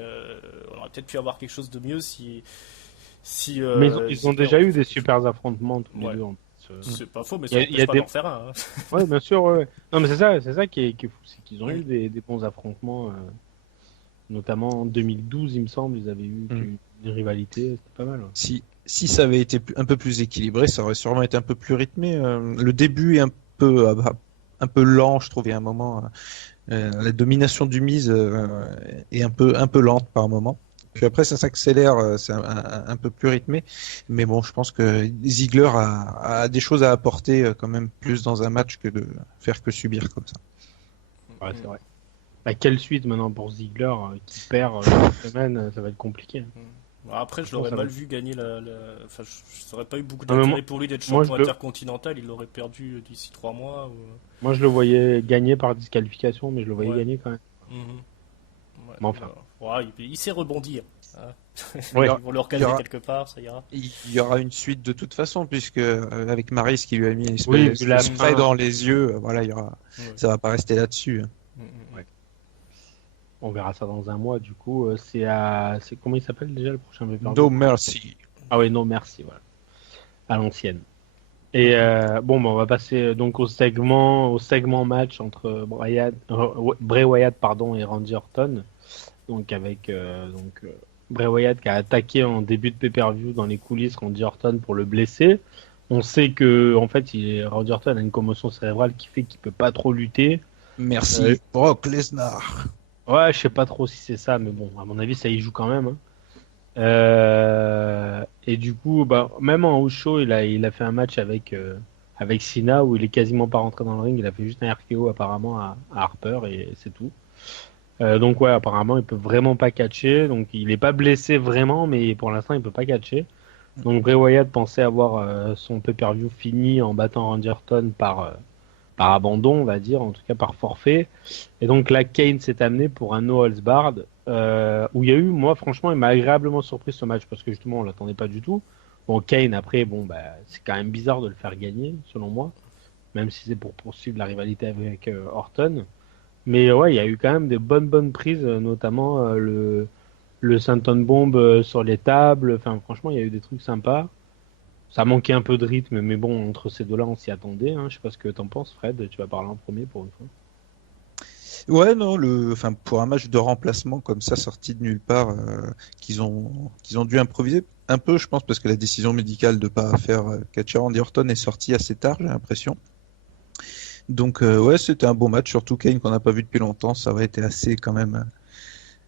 on aurait peut-être pu avoir quelque chose de mieux si. Mais ils ont Ziggler- déjà eu des super affrontements tous les Ouais. deux. En plus. C'est pas faux, mais Il ça y a n'empêche pas des- d'en faire un. Hein. Ouais, bien sûr, ouais. Non, mais c'est ça qui est fou, c'est qu'ils ont eu des bons affrontements, notamment en 2012, il me semble, ils avaient eu une rivalité, c'était pas mal. Ouais. Si ça avait été un peu plus équilibré, ça aurait sûrement été un peu plus rythmé. Le début est un peu lent, je trouvais à un moment. La domination du Miz est un peu lente par moment. Puis après, ça s'accélère, c'est un peu plus rythmé. Mais bon, je pense que Ziggler a des choses à apporter quand même plus dans un match que de faire que subir comme ça. Ouais, c'est vrai. Bah, quelle suite maintenant pour Ziggler qui perd cette semaine, ça va être compliqué. Après, je l'aurais mal vu gagner Enfin, je n'aurais pas eu beaucoup Non, mais d'intérêt pour lui d'être moi, champion intercontinental. Il l'aurait perdu d'ici 3 mois. moi, je le voyais gagner par disqualification, mais je le voyais Ouais. gagner quand même. Mhm. Ouais. Mais enfin. Ouais, il sait rebondir. Hein. Ouais. Ils vont le recaler Il y aura- quelque part, ça ira. Il y aura une suite de toute façon, puisque avec Maris qui lui a mis une Oui, espèce vu de la spray fin. dans les yeux, voilà, il y aura... Ouais. ça va pas rester là-dessus. Mhm. On verra ça dans un mois, du coup. C'est comment il s'appelle déjà le prochain pay-per-view? No mercy. Ah oui, non, merci, voilà. À l'ancienne. Et bon, bah, on va passer donc au segment match entre Bray Wyatt pardon, et Randy Orton. Donc avec Bray Wyatt qui a attaqué en début de pay-per-view dans les coulisses Randy Orton pour le blesser. On sait que en fait, Randy Orton a une commotion cérébrale qui fait qu'il peut pas trop lutter. Merci, Brock Lesnar. Ouais, je sais pas trop si c'est ça, mais bon, à mon avis, ça y joue quand même. Hein. Et du coup, bah, même en house show, il a fait un match avec Cena où il est quasiment pas rentré dans le ring. Il a fait juste un RKO apparemment à Harper et c'est tout. Donc ouais, apparemment, il peut vraiment pas catcher. Donc il est pas blessé vraiment, mais pour l'instant, il peut pas catcher. Donc Bray Wyatt pensait avoir son pay-per-view fini en battant Randy Orton par abandon, on va dire, en tout cas par forfait. Et donc là, Kane s'est amené pour un no holds barred, où il y a eu, moi franchement, il m'a agréablement surpris ce match parce que justement, on l'attendait pas du tout. Bon, Kane après, bon, bah, c'est quand même bizarre de le faire gagner, selon moi, même si c'est pour poursuivre la rivalité avec Orton. Mais ouais, il y a eu quand même des bonnes prises, notamment le Senton Bomb sur les tables. Enfin, franchement, il y a eu des trucs sympas. Ça manquait un peu de rythme, mais bon, entre ces deux-là, on s'y attendait. Hein. Je sais pas ce que t'en penses, Fred. Tu vas parler en premier pour une fois. Ouais, non, enfin, pour un match de remplacement comme ça, sorti de nulle part, qu'ils ont dû improviser un peu, je pense, parce que la décision médicale de pas faire catcher Randy Orton est sortie assez tard, j'ai l'impression. Donc, ouais, c'était un bon match, surtout Kane qu'on n'a pas vu depuis longtemps. Ça aurait été quand même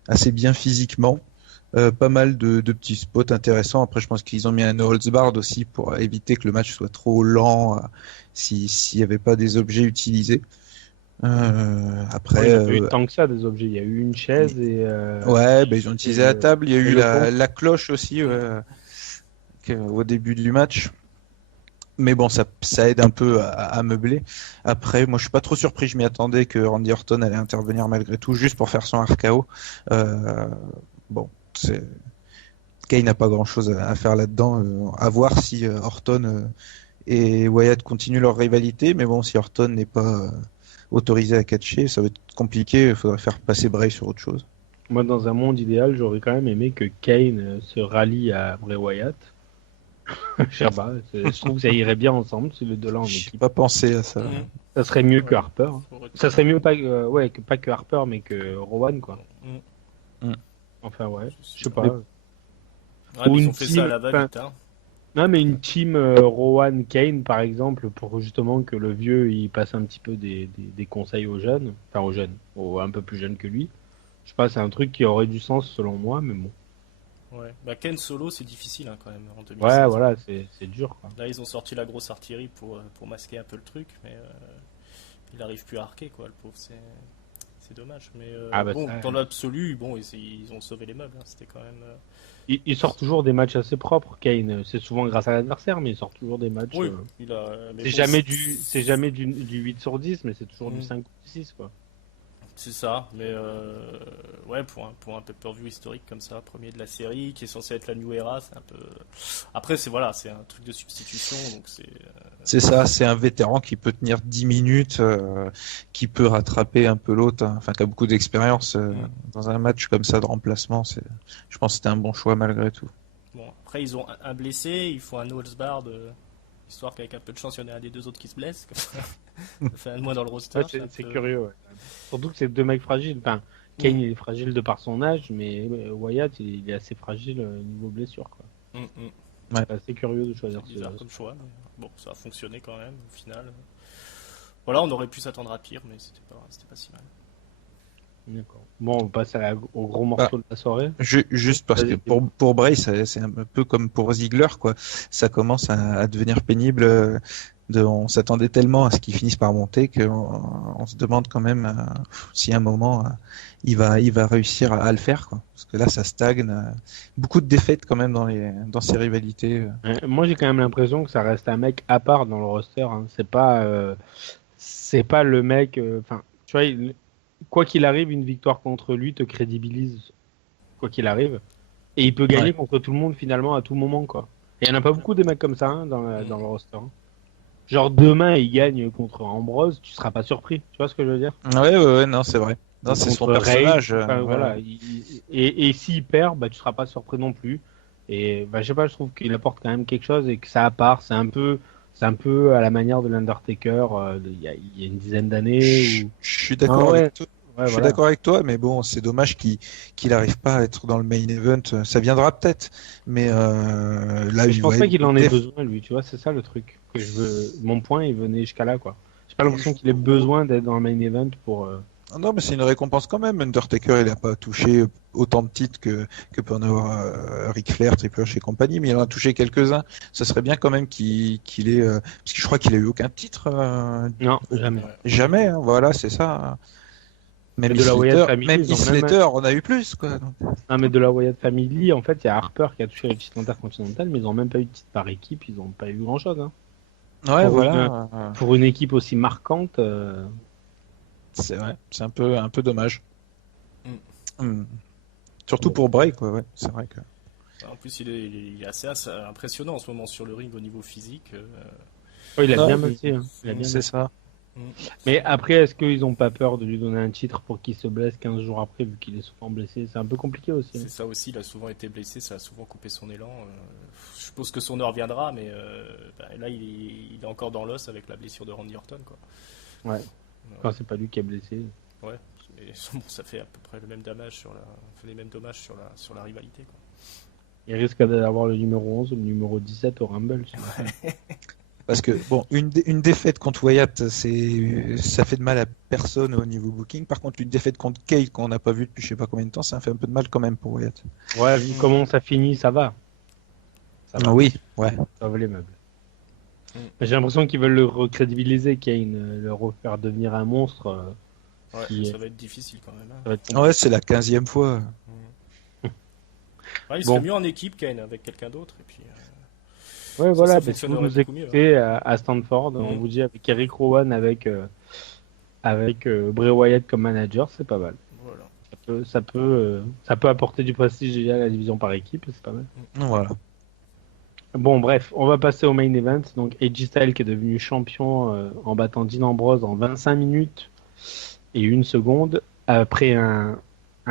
assez bien physiquement. Pas mal de petits spots intéressants. Après, je pense qu'ils ont mis un no holds barred aussi pour éviter que le match soit trop lent s'il n'y avait pas des objets utilisés. Après, il n'y a pas eu tant que ça des objets. Il y a eu une chaise et. Ouais, bah, ils ont utilisé la table. Il y a eu le la cloche aussi au début du match. Mais bon, ça aide un peu à meubler. Après, moi, je suis pas trop surpris. Je m'y attendais que Randy Orton allait intervenir malgré tout, juste pour faire son RKO. Bon, Kane n'a pas grand-chose à faire là-dedans. À voir si Orton et Wyatt continuent leur rivalité. Mais bon, si Orton n'est pas autorisé à catcher, ça va être compliqué. Il faudrait faire passer Bray sur autre chose. Moi, dans un monde idéal, j'aurais quand même aimé que Kane se rallie à Bray Wyatt. Je sais pas, je trouve que ça irait bien ensemble si les deux là en J'ai équipe. pas pensé à ça. Ça serait mieux que Harper. Ça serait mieux pas que Harper, mais que Rowan, quoi. Enfin, ouais, je sais pas. Ouais, Ou ils une ont fait team, ça à la va-vite. Hein. Non, mais une team Rowan Kane, par exemple, pour justement que le vieux il passe un petit peu des conseils aux jeunes, enfin aux jeunes, aux un peu plus jeunes que lui. Je sais pas, c'est un truc qui aurait du sens selon moi, mais bon. Ouais. Bah, Ken solo, c'est difficile hein, quand même en 2016. Ouais, voilà, c'est dur, quoi. Là, ils ont sorti la grosse artillerie pour masquer un peu le truc, mais il arrive plus à arquer, quoi, le pauvre. C'est dommage. Mais bon, ça... dans l'absolu, bon, ils ont sauvé les meubles. Hein, c'était quand même. Il sort toujours des matchs assez propres, Kane. C'est souvent grâce à l'adversaire, mais il sort toujours des matchs. Oui, il a. C'est jamais du 8 sur 10, mais c'est toujours du 5 ou du 6, quoi. C'est ça, mais ouais, pour un pay-per-view historique comme ça, premier de la série, qui est censé être la New Era, c'est un peu. Après, c'est un truc de substitution, donc c'est. C'est ça, c'est un vétéran qui peut tenir 10 minutes, qui peut rattraper un peu l'autre, hein, enfin qui a beaucoup d'expérience dans un match comme ça de remplacement. Je pense que c'était un bon choix malgré tout. Bon, après ils ont un blessé, il faut un no holds barred, histoire qu'avec un peu de chance, il y en ait un des deux autres qui se blesse. Ça fait un de moins dans le roster. Ouais, c'est curieux, ouais. Surtout que c'est deux mecs fragiles. Enfin, Kane il est fragile de par son âge, mais Wyatt il est assez fragile niveau blessure, quoi. Ouais. C'est assez curieux de choisir c'est bizarre comme choix, mais bon, ça a fonctionné quand même au final. Voilà, on aurait pu s'attendre à pire, mais c'était pas si mal. D'accord. Bon, on passe au gros morceau de la soirée. Juste parce que pour Bray, c'est un peu comme pour Ziggler, quoi. Ça commence à devenir pénible. On s'attendait tellement à ce qu'ils finissent par monter qu'on se demande quand même si à un moment il va réussir à le faire, quoi. Parce que là, ça stagne. Beaucoup de défaites quand même dans ces rivalités. Moi, j'ai quand même l'impression que ça reste un mec à part dans le roster. Hein. C'est pas le mec. Enfin, tu vois, quoi qu'il arrive, une victoire contre lui te crédibilise, quoi qu'il arrive. Et il peut gagner Ouais. contre tout le monde finalement à tout moment, quoi. Et il n'y en a pas beaucoup des mecs comme ça hein, dans le roster. Hein. Genre demain, il gagne contre Ambrose, tu seras pas surpris. Tu vois ce que je veux dire? Ouais, non, c'est vrai. Non, c'est son Contre Reigns, personnage. enfin, Ouais. voilà. Et s'il perd, bah, tu seras pas surpris non plus. Et bah, je sais pas, je trouve qu'il apporte quand même quelque chose et que ça à part, c'est un peu à la manière de l'Undertaker il y a une dizaine d'années. Ou... Je suis Ah d'accord ouais, avec toi. ouais, Je suis voilà. d'accord avec toi, mais bon, c'est dommage qu'il n'arrive pas à être dans le main event. Ça viendra peut-être, mais là, Mais je il pense va pas être qu'il en ait besoin, lui, tu vois, c'est ça le truc que je veux. Mon point, il venait jusqu'à là, quoi. J'ai pas l'impression qu'il ait besoin d'être dans le main event pour. Ah non, mais c'est une récompense quand même. Undertaker, il n'a pas touché autant de titres que peut en avoir Ric Flair, Triple H et compagnie, mais il en a touché quelques-uns. Ça serait bien quand même qu'il ait, parce que je crois qu'il a eu aucun titre. Non, jamais. Ouais. Jamais, hein, voilà, c'est ça. Mais de la Wyatt Family, Même ils ont Heath même. Slater, on a eu plus, quoi. Donc. Non, mais de la Wyatt Family, en fait, il y a Harper qui a touché le titre intercontinental, mais ils ont même pas eu de titre par équipe, ils ont pas eu grand-chose. Hein. Ouais, Pour voilà. pour une équipe aussi marquante. C'est vrai, c'est un peu dommage. Mm. Hmm. Surtout Bon. pour Bray, quoi, ouais, c'est vrai que. En plus, il est assez impressionnant en ce moment sur le ring au niveau physique. Ouais, il a Non, bien mais- bossé. Hein. Il a bien C'est bossé. ça. Mais après, est-ce qu'ils ont pas peur de lui donner un titre pour qu'il se blesse 15 jours après, vu qu'il est souvent blessé? C'est un peu compliqué aussi. Hein. C'est ça aussi, il a souvent été blessé, ça a souvent coupé son élan. Je suppose que son heure viendra, mais là, il est encore dans l'os avec la blessure de Randy Orton, quoi. Ouais. Quand c'est pas lui qui est blessé. Ouais, mais bon, ça fait à peu près le même dommage fait les mêmes dommages sur la rivalité, quoi. Il risque d'avoir le numéro 11 ou le numéro 17 au Rumble. Tu vois. Parce que, bon, une défaite contre Wyatt, ça fait de mal à personne au niveau booking. Par contre, une défaite contre Kate, qu'on n'a pas vu depuis je sais pas combien de temps, ça fait un peu de mal quand même pour Wyatt. Ouais, vu comment ça finit, ça va. Ça va. Ah oui, ouais. Ça va les meubles. Mm. Mais j'ai l'impression qu'ils veulent le recrédibiliser, Kane, le refaire devenir un monstre. Ouais, Qui- ça va être difficile quand même, hein. Ça va être compliqué. Ouais, c'est la 15e fois. Ouais, il Bon. serait mieux en équipe Kane avec quelqu'un d'autre, et puis Ouais, voilà, ça parce que vous fonctionnerait nous beaucoup mieux. écoutez à Stanford, on Mhm. vous dit avec Eric Rowan, avec Bray Wyatt comme manager, c'est pas mal. Voilà. Ça peut apporter du prestige déjà à la division par équipe, c'est pas mal. Voilà. Bon, bref, on va passer au main event. Donc, AJ Styles qui est devenu champion en battant Dean Ambrose en 25 minutes et 1 seconde après un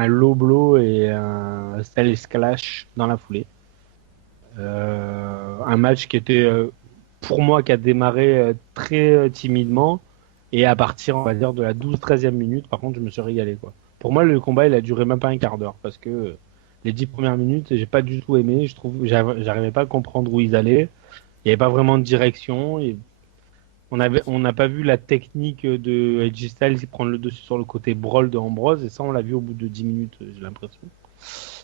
low blow et un Styles Clash dans la foulée. Un match qui était, pour moi, qui a démarré très timidement et à partir, on va dire, de la 12-13e minute, par contre, je me suis régalé, quoi. Pour moi, le combat, il a duré même pas un quart d'heure parce que les 10 premières minutes, j'ai pas du tout aimé. Je trouve, j'arrivais pas à comprendre où ils allaient. Il y avait pas vraiment de direction. Et on n'a pas vu la technique de AJ Styles prendre le dessus sur le côté brawl de Ambrose. Et ça, on l'a vu au bout de 10 minutes, j'ai l'impression.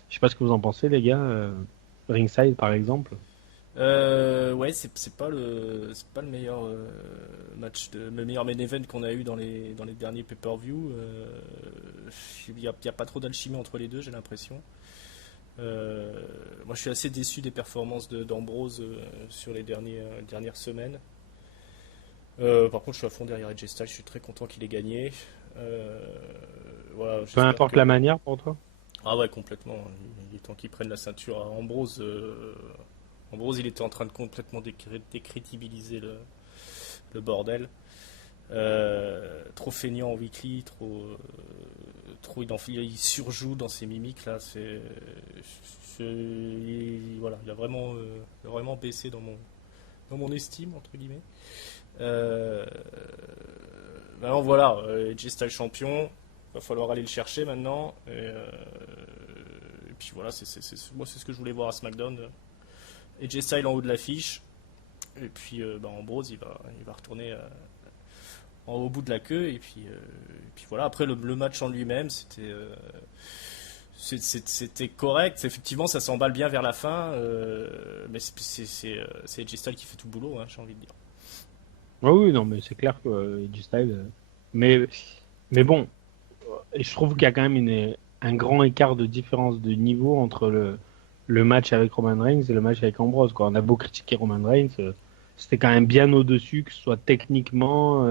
Je sais pas ce que vous en pensez, les gars. Ringside, par exemple. Ouais, c'est pas le meilleur le meilleur main event qu'on a eu dans les derniers pay-per-view. Il y a pas trop d'alchimie entre les deux, j'ai l'impression. Moi, je suis assez déçu des performances d'Ambrose sur les dernières semaines. Par contre, je suis à fond derrière AJ Styles, je suis très content qu'il ait gagné. Voilà, Peu j'espère importe que- la manière pour toi. Ah ouais, complètement. Il est temps qu'il prenne la ceinture à Ambrose. Ambrose, il était en train de complètement décrédibiliser le bordel. Trop feignant en weekly, trop il surjoue dans ses mimiques là. Voilà, il a vraiment baissé dans mon estime entre guillemets. Maintenant voilà, AJ Styles champion, va falloir aller le chercher maintenant. Et puis voilà, moi c'est ce que je voulais voir à SmackDown. AJ Styles en haut de l'affiche. Et puis Ambrose il va retourner au bout de la queue. Et puis voilà, après le match en lui-même c'était correct. Effectivement ça s'emballe bien vers la fin. Mais c'est AJ Styles qui fait tout le boulot, hein, j'ai envie de dire. Oui, non, mais c'est clair que AJ Styles. Mais, mais bon, je trouve qu'il y a quand même un grand écart de différence de niveau entre le match avec Roman Reigns et le match avec Ambrose, quoi. On a beau critiquer Roman Reigns, c'était quand même bien au-dessus, que ce soit techniquement,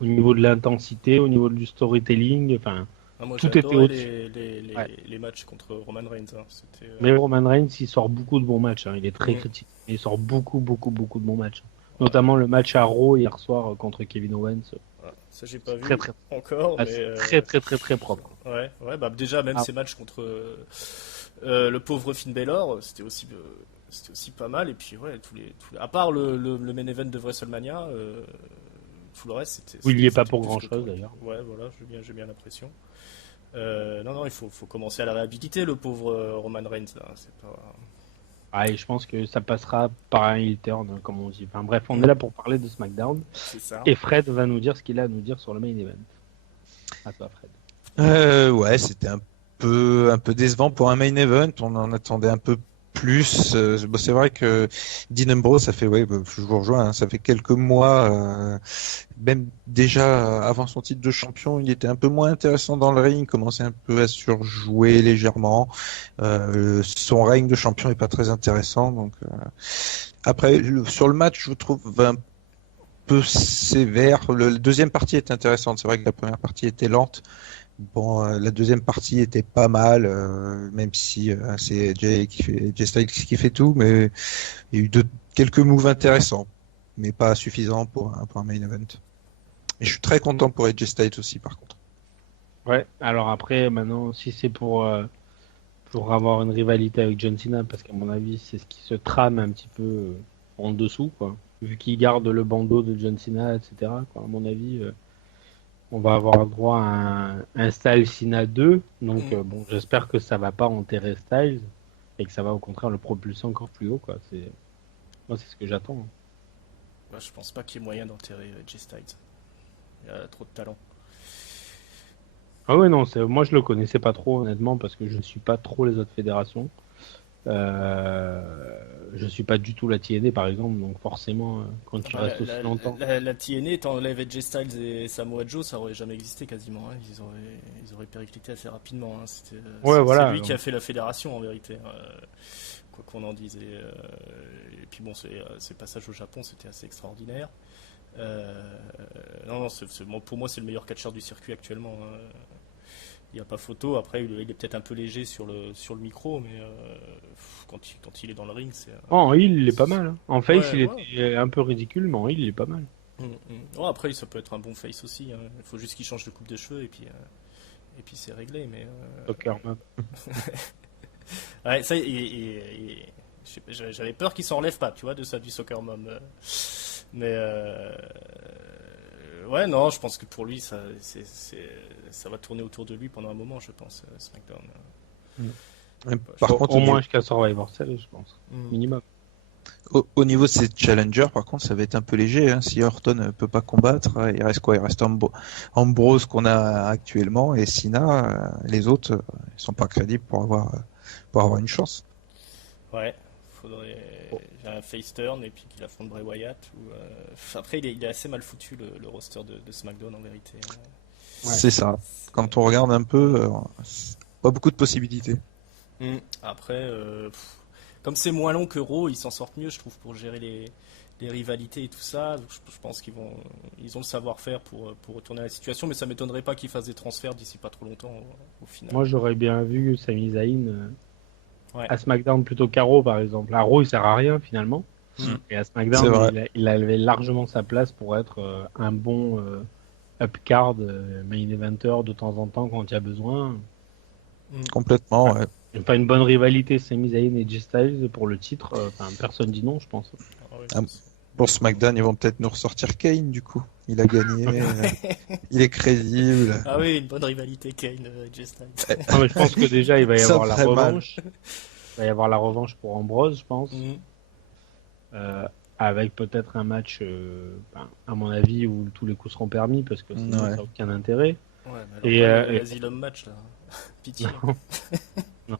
au niveau de l'intensité, au niveau du storytelling, enfin, Ah, moi, j'ai tout était adoré au-dessus. Ouais. les matchs contre Roman Reigns, hein. C'était, Mais Roman Reigns, il sort beaucoup de bons matchs, hein. Il est très mm, critique. Il sort beaucoup, beaucoup, beaucoup de bons matchs. Notamment le match à Raw hier soir contre Kevin Owens. voilà. Ça, j'ai pas Très, vu très, encore, mais c'est très, très, très, très propre. ouais, bah déjà même Ah, ces matchs contre le pauvre Finn Balor, c'était aussi pas mal. Et puis ouais, à part le main event de WrestleMania, tout le reste où il y est pas c'était pour plus que grand-chose correct. d'ailleurs. Ouais, voilà, j'ai bien l'impression. Non, non, faut commencer à la réhabiliter, le pauvre Roman Reigns là. C'est pas. Ah, et je pense que ça passera par un heel turn, comme on dit. Enfin bref, on Mm, est là pour parler de SmackDown. c'est ça. Et Fred va nous dire ce qu'il a à nous dire sur le main event. À toi, Fred. Ouais, c'était un peu décevant pour un main event. On en attendait un peu plus. Bon, c'est vrai que Dean Ambrose, ça fait, ouais, bah, je vous rejoins, hein, ça fait quelques mois, même déjà avant son titre de champion, il était un peu moins intéressant dans le ring, il commençait un peu à surjouer légèrement. Son règne de champion est pas très intéressant. Donc après, sur le match, je trouve un peu sévère. La deuxième partie est intéressante. C'est vrai que la première partie était lente. Bon, la deuxième partie était pas mal, même si c'est Jay Styles qui fait tout, mais il y a eu quelques moves intéressants, mais pas suffisants pour un main event. Et je suis très content pour AJ Styles aussi, par contre. Ouais, alors après, maintenant, si c'est pour avoir une rivalité avec John Cena, parce qu'à mon avis, c'est ce qui se trame un petit peu en dessous, quoi. Vu qu'il garde le bandeau de John Cena, etc., quoi, à mon avis, on va avoir droit à un Styles Cena 2. Donc, Mm. bon, j'espère que ça va pas enterrer Styles et que ça va au contraire le propulser encore plus haut, quoi. Moi, c'est ce que j'attends. Bah, je pense pas qu'il y ait moyen d'enterrer Jay Styles. Il a trop de talent. Ah ouais, non, moi je le connaissais pas trop, honnêtement, parce que je ne suis pas trop les autres fédérations. Je suis pas du tout la TNA, par exemple, donc forcément, quand tu Bah, restes aussi longtemps. la TNA, t'enlèves AJ Styles et Samoa Joe, ça aurait jamais existé quasiment, hein. Ils auraient périclité assez rapidement, hein. Ouais, C'est voilà. lui qui a fait la fédération en vérité, hein. Quoi qu'on en dise. Et puis bon, ces passages au Japon, c'était assez extraordinaire. Euh, non, non, bon, pour moi, c'est le meilleur catcheur du circuit actuellement, hein. Il n'y a pas photo. Après, il est peut-être un peu léger sur le micro, mais quand il est dans le ring, c'est. Oh, en heel, il est pas mal, hein. En face, Ouais, il ouais. était un peu ridicule, mais en heel, il est pas mal. Ouais, après, ça peut être un bon face aussi, hein. Il faut juste qu'il change de coupe de cheveux et puis c'est réglé. Mais Soccer Mom. ouais, ça, j'avais peur qu'il s'en relève pas, tu vois, de ça du soccer mom. Mais ouais, non, je pense que pour lui, ça va tourner autour de lui pendant un moment, je pense, SmackDown. Par contre, Au moins jusqu'à Survivor Series, je pense. Mm. Minimum. au niveau de ces challengers, par contre, ça va être un peu léger, hein. Si Orton ne peut pas combattre, il reste quoi? Il reste Ambrose qu'on a actuellement et Cena. Les autres, ils sont pas crédibles pour avoir une chance. Ouais, faudrait un face turn et puis qu'il affronte Bray Wyatt. Après, il est assez mal foutu le roster de SmackDown en vérité. Ouais. C'est ça. Quand on regarde un peu, pas beaucoup de possibilités. Après, comme c'est moins long que Raw, ils s'en sortent mieux, je trouve, pour gérer les rivalités et tout ça. Donc, je pense ils ont le savoir-faire pour retourner la situation, mais ça m'étonnerait pas qu'ils fassent des transferts d'ici pas trop longtemps au final. Moi, j'aurais bien vu Sami Zayn Ouais. à SmackDown plutôt qu'à Raw, par exemple. À Raw, il sert à rien, finalement. Et à C'est SmackDown, vrai. il avait largement sa place pour être un bon upcard, main eventer de temps en temps quand il y a besoin. Complètement, ouais. Pas une bonne rivalité, Sami Zayn et Jay Styles pour le titre. Enfin, personne dit non, je pense. Ah ouais, Ah, pour SmackDown, ils vont peut-être nous ressortir Kane, du coup. Il a gagné, il est crédible. Ah oui, une bonne rivalité Kane Jay Styles. Non, mais je pense que déjà, il va y Ça avoir la ferait mal. revanche. Il va y avoir la revanche pour Ambrose, je pense. Avec peut-être un match, à mon avis, où tous les coups seront permis, parce que sinon, Ouais. ça n'a aucun intérêt. Ouais, mais alors Et, pas et- l'Asylum match là. Pitié. Non.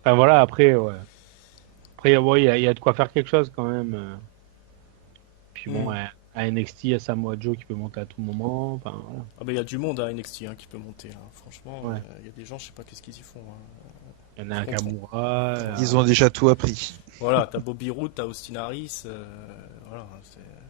Enfin voilà, après, ouais. Après, ouais, il y a de quoi faire quelque chose quand même. Puis bon, Mm. ouais, À NXT, il y a Samoa Joe qui peut monter à tout moment. Enfin, voilà. Ah bah il y a du monde à NXT qui peut monter. Franchement, Ouais. il y a des gens, je sais pas qu'est-ce qu'ils y font. Il y en a un Nakamura. Ils ont déjà tout appris. Voilà, t'as Bobby Roode, t'as Austin Harris. Voilà,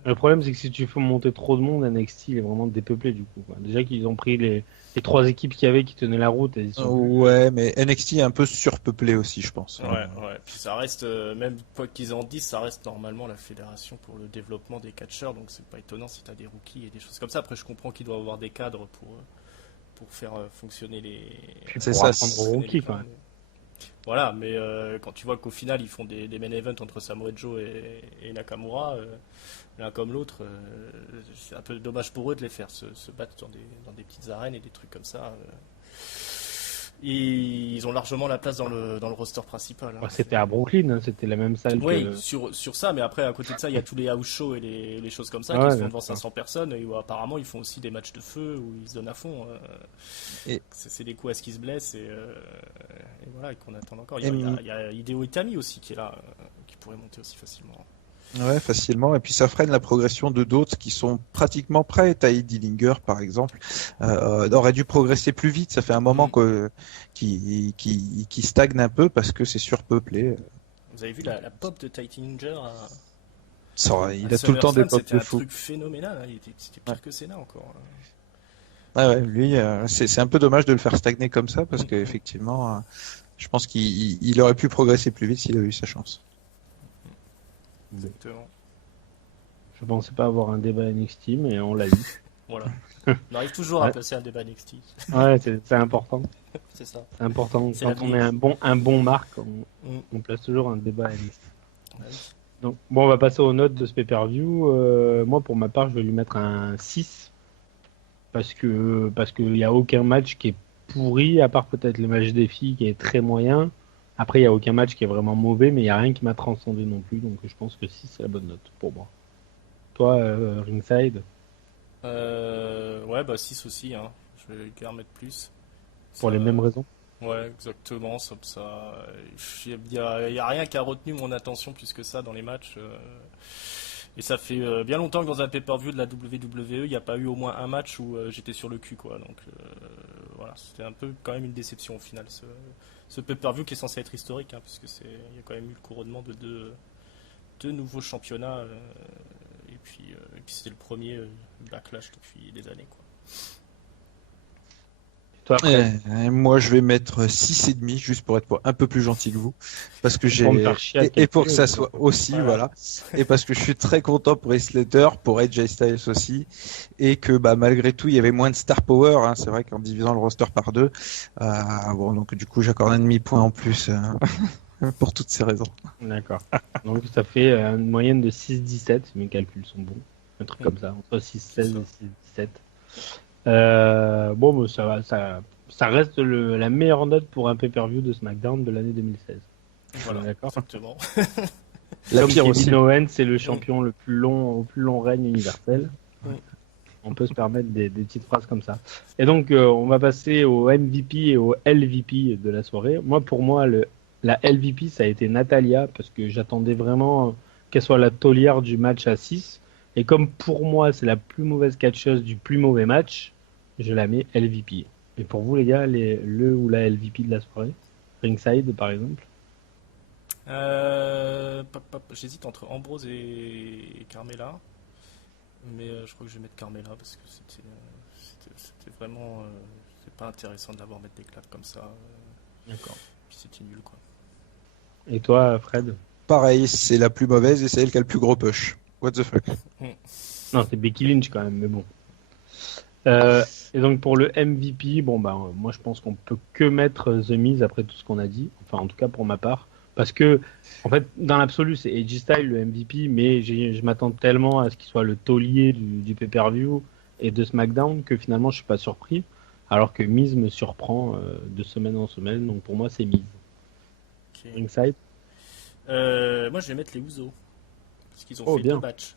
Le problème, c'est que si tu fais monter trop de monde, NXT, il est vraiment dépeuplé du coup, quoi. Déjà qu'ils ont pris les 3 équipes qu'il y avait qui tenaient la route. Et ils sont Ouais, mais NXT est un peu surpeuplé aussi, je pense. Ouais. Puis ça reste, même quoi qu'ils en disent, ça reste normalement la fédération pour le développement des catcheurs, donc c'est pas étonnant si t'as des rookies et des choses comme ça. Après, je comprends qu'ils doivent avoir des cadres pour faire fonctionner les. Puis C'est pour ça, apprendre aux rookies, quand même. Voilà, mais quand tu vois qu'au final ils font des main events entre Samoa Joe et Nakamura, l'un comme l'autre, c'est un peu dommage pour eux de les faire se battre dans des petites arènes et des trucs comme ça. Et ils ont largement la place dans le roster principal. Ouais, c'était à Brooklyn, hein, c'était la même salle Oui, que. sur ça, mais après, à côté de ça, il y a tous les house shows et les choses comme ça Ouais, qui se font d'accord. devant 500 personnes et où apparemment ils font aussi des matchs de feu où ils se donnent à fond. Et- C'est des coups à ce qui se blessent et voilà, et qu'on attend encore. Et- Il y a Hideo Itami aussi qui est là, qui pourrait monter aussi facilement. Ouais, facilement. Et puis ça freine la progression de d'autres qui sont pratiquement prêts. Ty Dillinger, par exemple, aurait dû progresser plus vite. Ça fait un moment qui stagne un peu parce que c'est surpeuplé. Vous avez vu la pop de Ty Dillinger Il a tout le temps des SummerSlam, pop c'était de un fou. truc phénoménal. C'était pire que Cena encore. Ah ouais, lui, c'est un peu dommage de le faire stagner comme ça parce qu'effectivement, je pense qu'il aurait pu progresser plus vite s'il avait eu sa chance. Exactement. Je pensais pas avoir un débat NXT, mais on l'a eu. Voilà. On arrive toujours à Ouais. passer un débat NXT. Ouais, c'est important. C'est ça. C'est important. C'est Quand on l'avenir. est un bon marque, Mm. on place toujours un débat NXT. Ouais. Donc, bon, on va passer aux notes de ce pay-per-view. Moi, pour ma part, je vais lui mettre un 6. Parce qu'il n'y a aucun match qui est pourri, à part peut-être le match des filles qui est très moyen. Après, il n'y a aucun match qui est vraiment mauvais, mais il n'y a rien qui m'a transcendé non plus. Donc, je pense que 6, c'est la bonne note pour moi. Toi, Ringside? Ouais, bah 6 aussi, hein. Je vais quand même mettre plus. Pour les mêmes raisons? Ouais, exactement. Il y a rien qui a retenu mon attention plus que ça dans les matchs. Et ça fait bien longtemps que dans un pay-per-view de la WWE, il n'y a pas eu au moins un match où j'étais sur le cul, quoi. Donc voilà, c'était un peu quand même une déception au final, ce pay-per-view qui est censé être historique, hein, puisque il y a quand même eu le couronnement de deux nouveaux championnats. Et puis c'était le premier backlash depuis des années, quoi. Toi, après, Moi, je vais mettre 6,5 juste pour être un peu plus gentil que vous, parce que Pour me faire chier à et pour que calculer, ça soit aussi, Voilà. voilà, et parce que je suis très content pour Heath Slater, pour AJ Styles aussi, et que bah malgré tout, il y avait moins de star power, hein, c'est vrai qu'en divisant le roster par deux, bon donc du coup j'accorde un demi-point en plus pour toutes ces raisons. d'accord. Donc, ça fait une moyenne de 6,17, si mes calculs sont bons. Un truc comme ça, entre 6,16 et 6,17. Bon, bah, ça va, ça reste la meilleure note pour un pay-per-view de SmackDown de l'année 2016. Voilà, D'accord. exactement. La Comme pire Kevin aussi. Owens, c'est le champion le plus long, au plus long règne universel. Ouais. On peut se permettre des petites phrases comme ça. Et donc, on va passer au MVP et au LVP de la soirée. Pour moi, la LVP, ça a été Natalia, parce que j'attendais vraiment qu'elle soit la taulière du match à 6. Et comme pour moi, c'est la plus mauvaise catcheuse du plus mauvais match, je la mets LVP. Et pour vous, les gars, le ou la LVP de la soirée? Ringside, par exemple? J'hésite entre Ambrose et Carmella, mais je crois que je vais mettre Carmella parce que c'était vraiment c'est pas intéressant de l'avoir mettre des claques comme ça. D'accord. Puis c'était nul, quoi. Et toi, Fred? Pareil, c'est la plus mauvaise et c'est elle qui a le plus gros push. What the fuck? Non, c'est Becky Lynch quand même, mais bon. Et donc pour le MVP, bon bah moi je pense qu'on peut que mettre The Miz après tout ce qu'on a dit, enfin en tout cas pour ma part, parce que en fait dans l'absolu c'est AJ Styles le MVP, mais je m'attends tellement à ce qu'il soit le taulier du pay-per-view et de SmackDown que finalement je suis pas surpris, alors que Miz me surprend de semaine en semaine, donc pour moi c'est Miz. Ok. Ringside? Moi je vais mettre les Usos parce qu'ils ont Oh, fait bien. 2 matchs.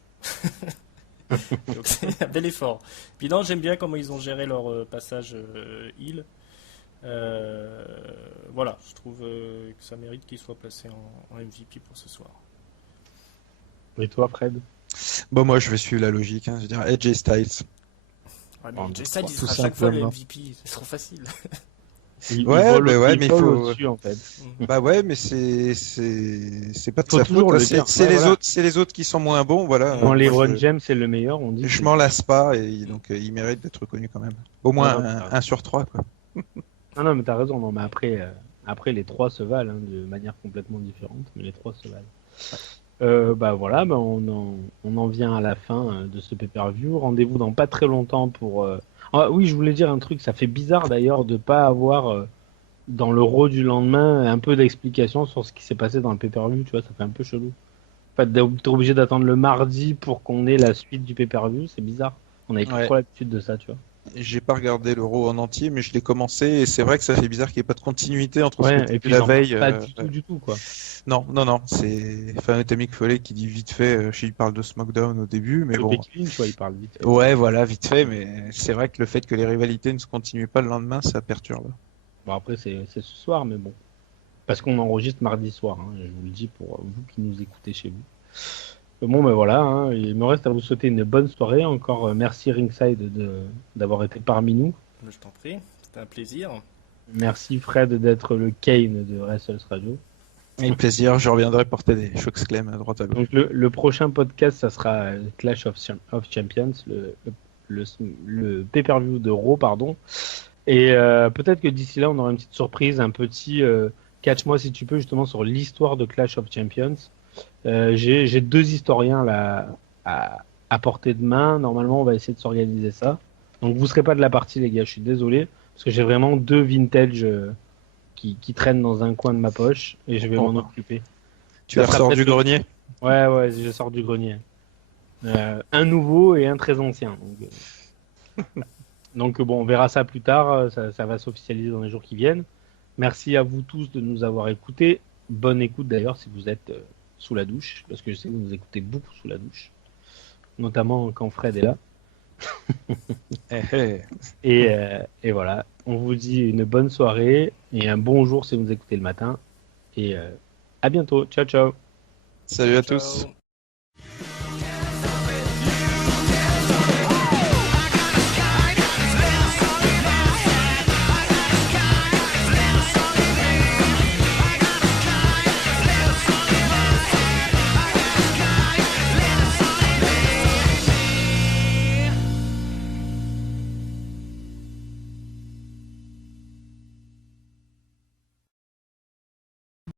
Donc c'est un bel effort. Puis non, j'aime bien comment ils ont géré leur passage heel. Voilà, je trouve que ça mérite qu'ils soient placés en MVP pour ce soir. Et toi, Fred? Bon, moi, je vais suivre la logique. Hein. Je veux dire, Edge et Styles. Ouais, Bon, mais Jay Styles, il tout sera à chaque fois le simplement. MVP, c'est trop facile. Ouais, mais ouais, il mais il vole faut. au-dessus, en fait. Bah ouais, mais c'est pas de Faut sa toujours faute. le Hein. dire. C'est Ouais, les voilà. autres, c'est les autres qui sont moins bons. Voilà. Quand les Moi, Ron James c'est le meilleur, on dit. je que- m'en lasse pas et donc il mérite d'être reconnu quand même. Au moins Non, non, un sur trois, quoi. Non, mais t'as raison. Non, mais après, les trois se valent hein, de manière complètement différente, mais les trois se valent. Bah voilà, bah, on en vient à la fin de ce pay-per-view. Rendez-vous dans pas très longtemps pour. Ah, oui, je voulais dire un truc. Ça fait bizarre d'ailleurs de pas avoir dans le Raw du lendemain un peu d'explication sur ce qui s'est passé dans le pay-per-view. Tu vois, ça fait un peu chelou. En fait, t'es obligé d'attendre le mardi pour qu'on ait la suite du pay-per-view. C'est bizarre. On avait plus Ouais. trop l'habitude de ça, tu vois. J'ai pas regardé l'Euro en entier, mais je l'ai commencé et c'est vrai que ça fait bizarre qu'il n'y ait pas de continuité entre ce que Ouais, t'as et vu puis la ils en parlent veille. pas du tout, quoi. Non, non, non, c'est enfin Mick Foley qui dit vite fait, il parle de SmackDown au début, mais Le bon. Becky Lynch, tu vois, il parle vite fait. Ouais, voilà, vite fait, mais c'est vrai que le fait que les rivalités ne se continuent pas le lendemain, ça perturbe. Bon, après, c'est ce soir, mais bon. Parce qu'on enregistre mardi soir, hein, je vous le dis pour vous qui nous écoutez chez vous. Bon, ben voilà, hein, il me reste à vous souhaiter une bonne soirée. Encore merci Ringside d'avoir été parmi nous. Je t'en prie, c'était un plaisir. Merci Fred d'être le Kane de Wrestles Radio. Avec plaisir, je reviendrai porter des chocs-clem à droite à gauche. Donc le prochain podcast, ça sera Clash of Champions, le pay-per-view de Raw, pardon. Et peut-être que d'ici là, on aura une petite surprise, un petit catch-moi si tu peux, justement sur l'histoire de Clash of Champions. J'ai deux historiens là à portée de main. Normalement, on va essayer de s'organiser ça. Donc vous serez pas de la partie, les gars. Je suis désolé parce que j'ai vraiment deux vintage qui traînent dans un coin de ma poche et je vais Bon. m'en occuper. Tu les Ça sera ressors du peut-être- grenier? Ouais, je sors du grenier. Un nouveau et un très ancien. Donc bon, on verra ça plus tard. Ça va s'officialiser dans les jours qui viennent. Merci à vous tous de nous avoir écoutés. Bonne écoute d'ailleurs si vous êtes sous la douche, parce que je sais que vous nous écoutez beaucoup sous la douche, notamment quand Fred est là. Et voilà, on vous dit une bonne soirée et un bon jour si vous nous écoutez le matin. Et à bientôt. Ciao, ciao. Salut à Ciao. tous.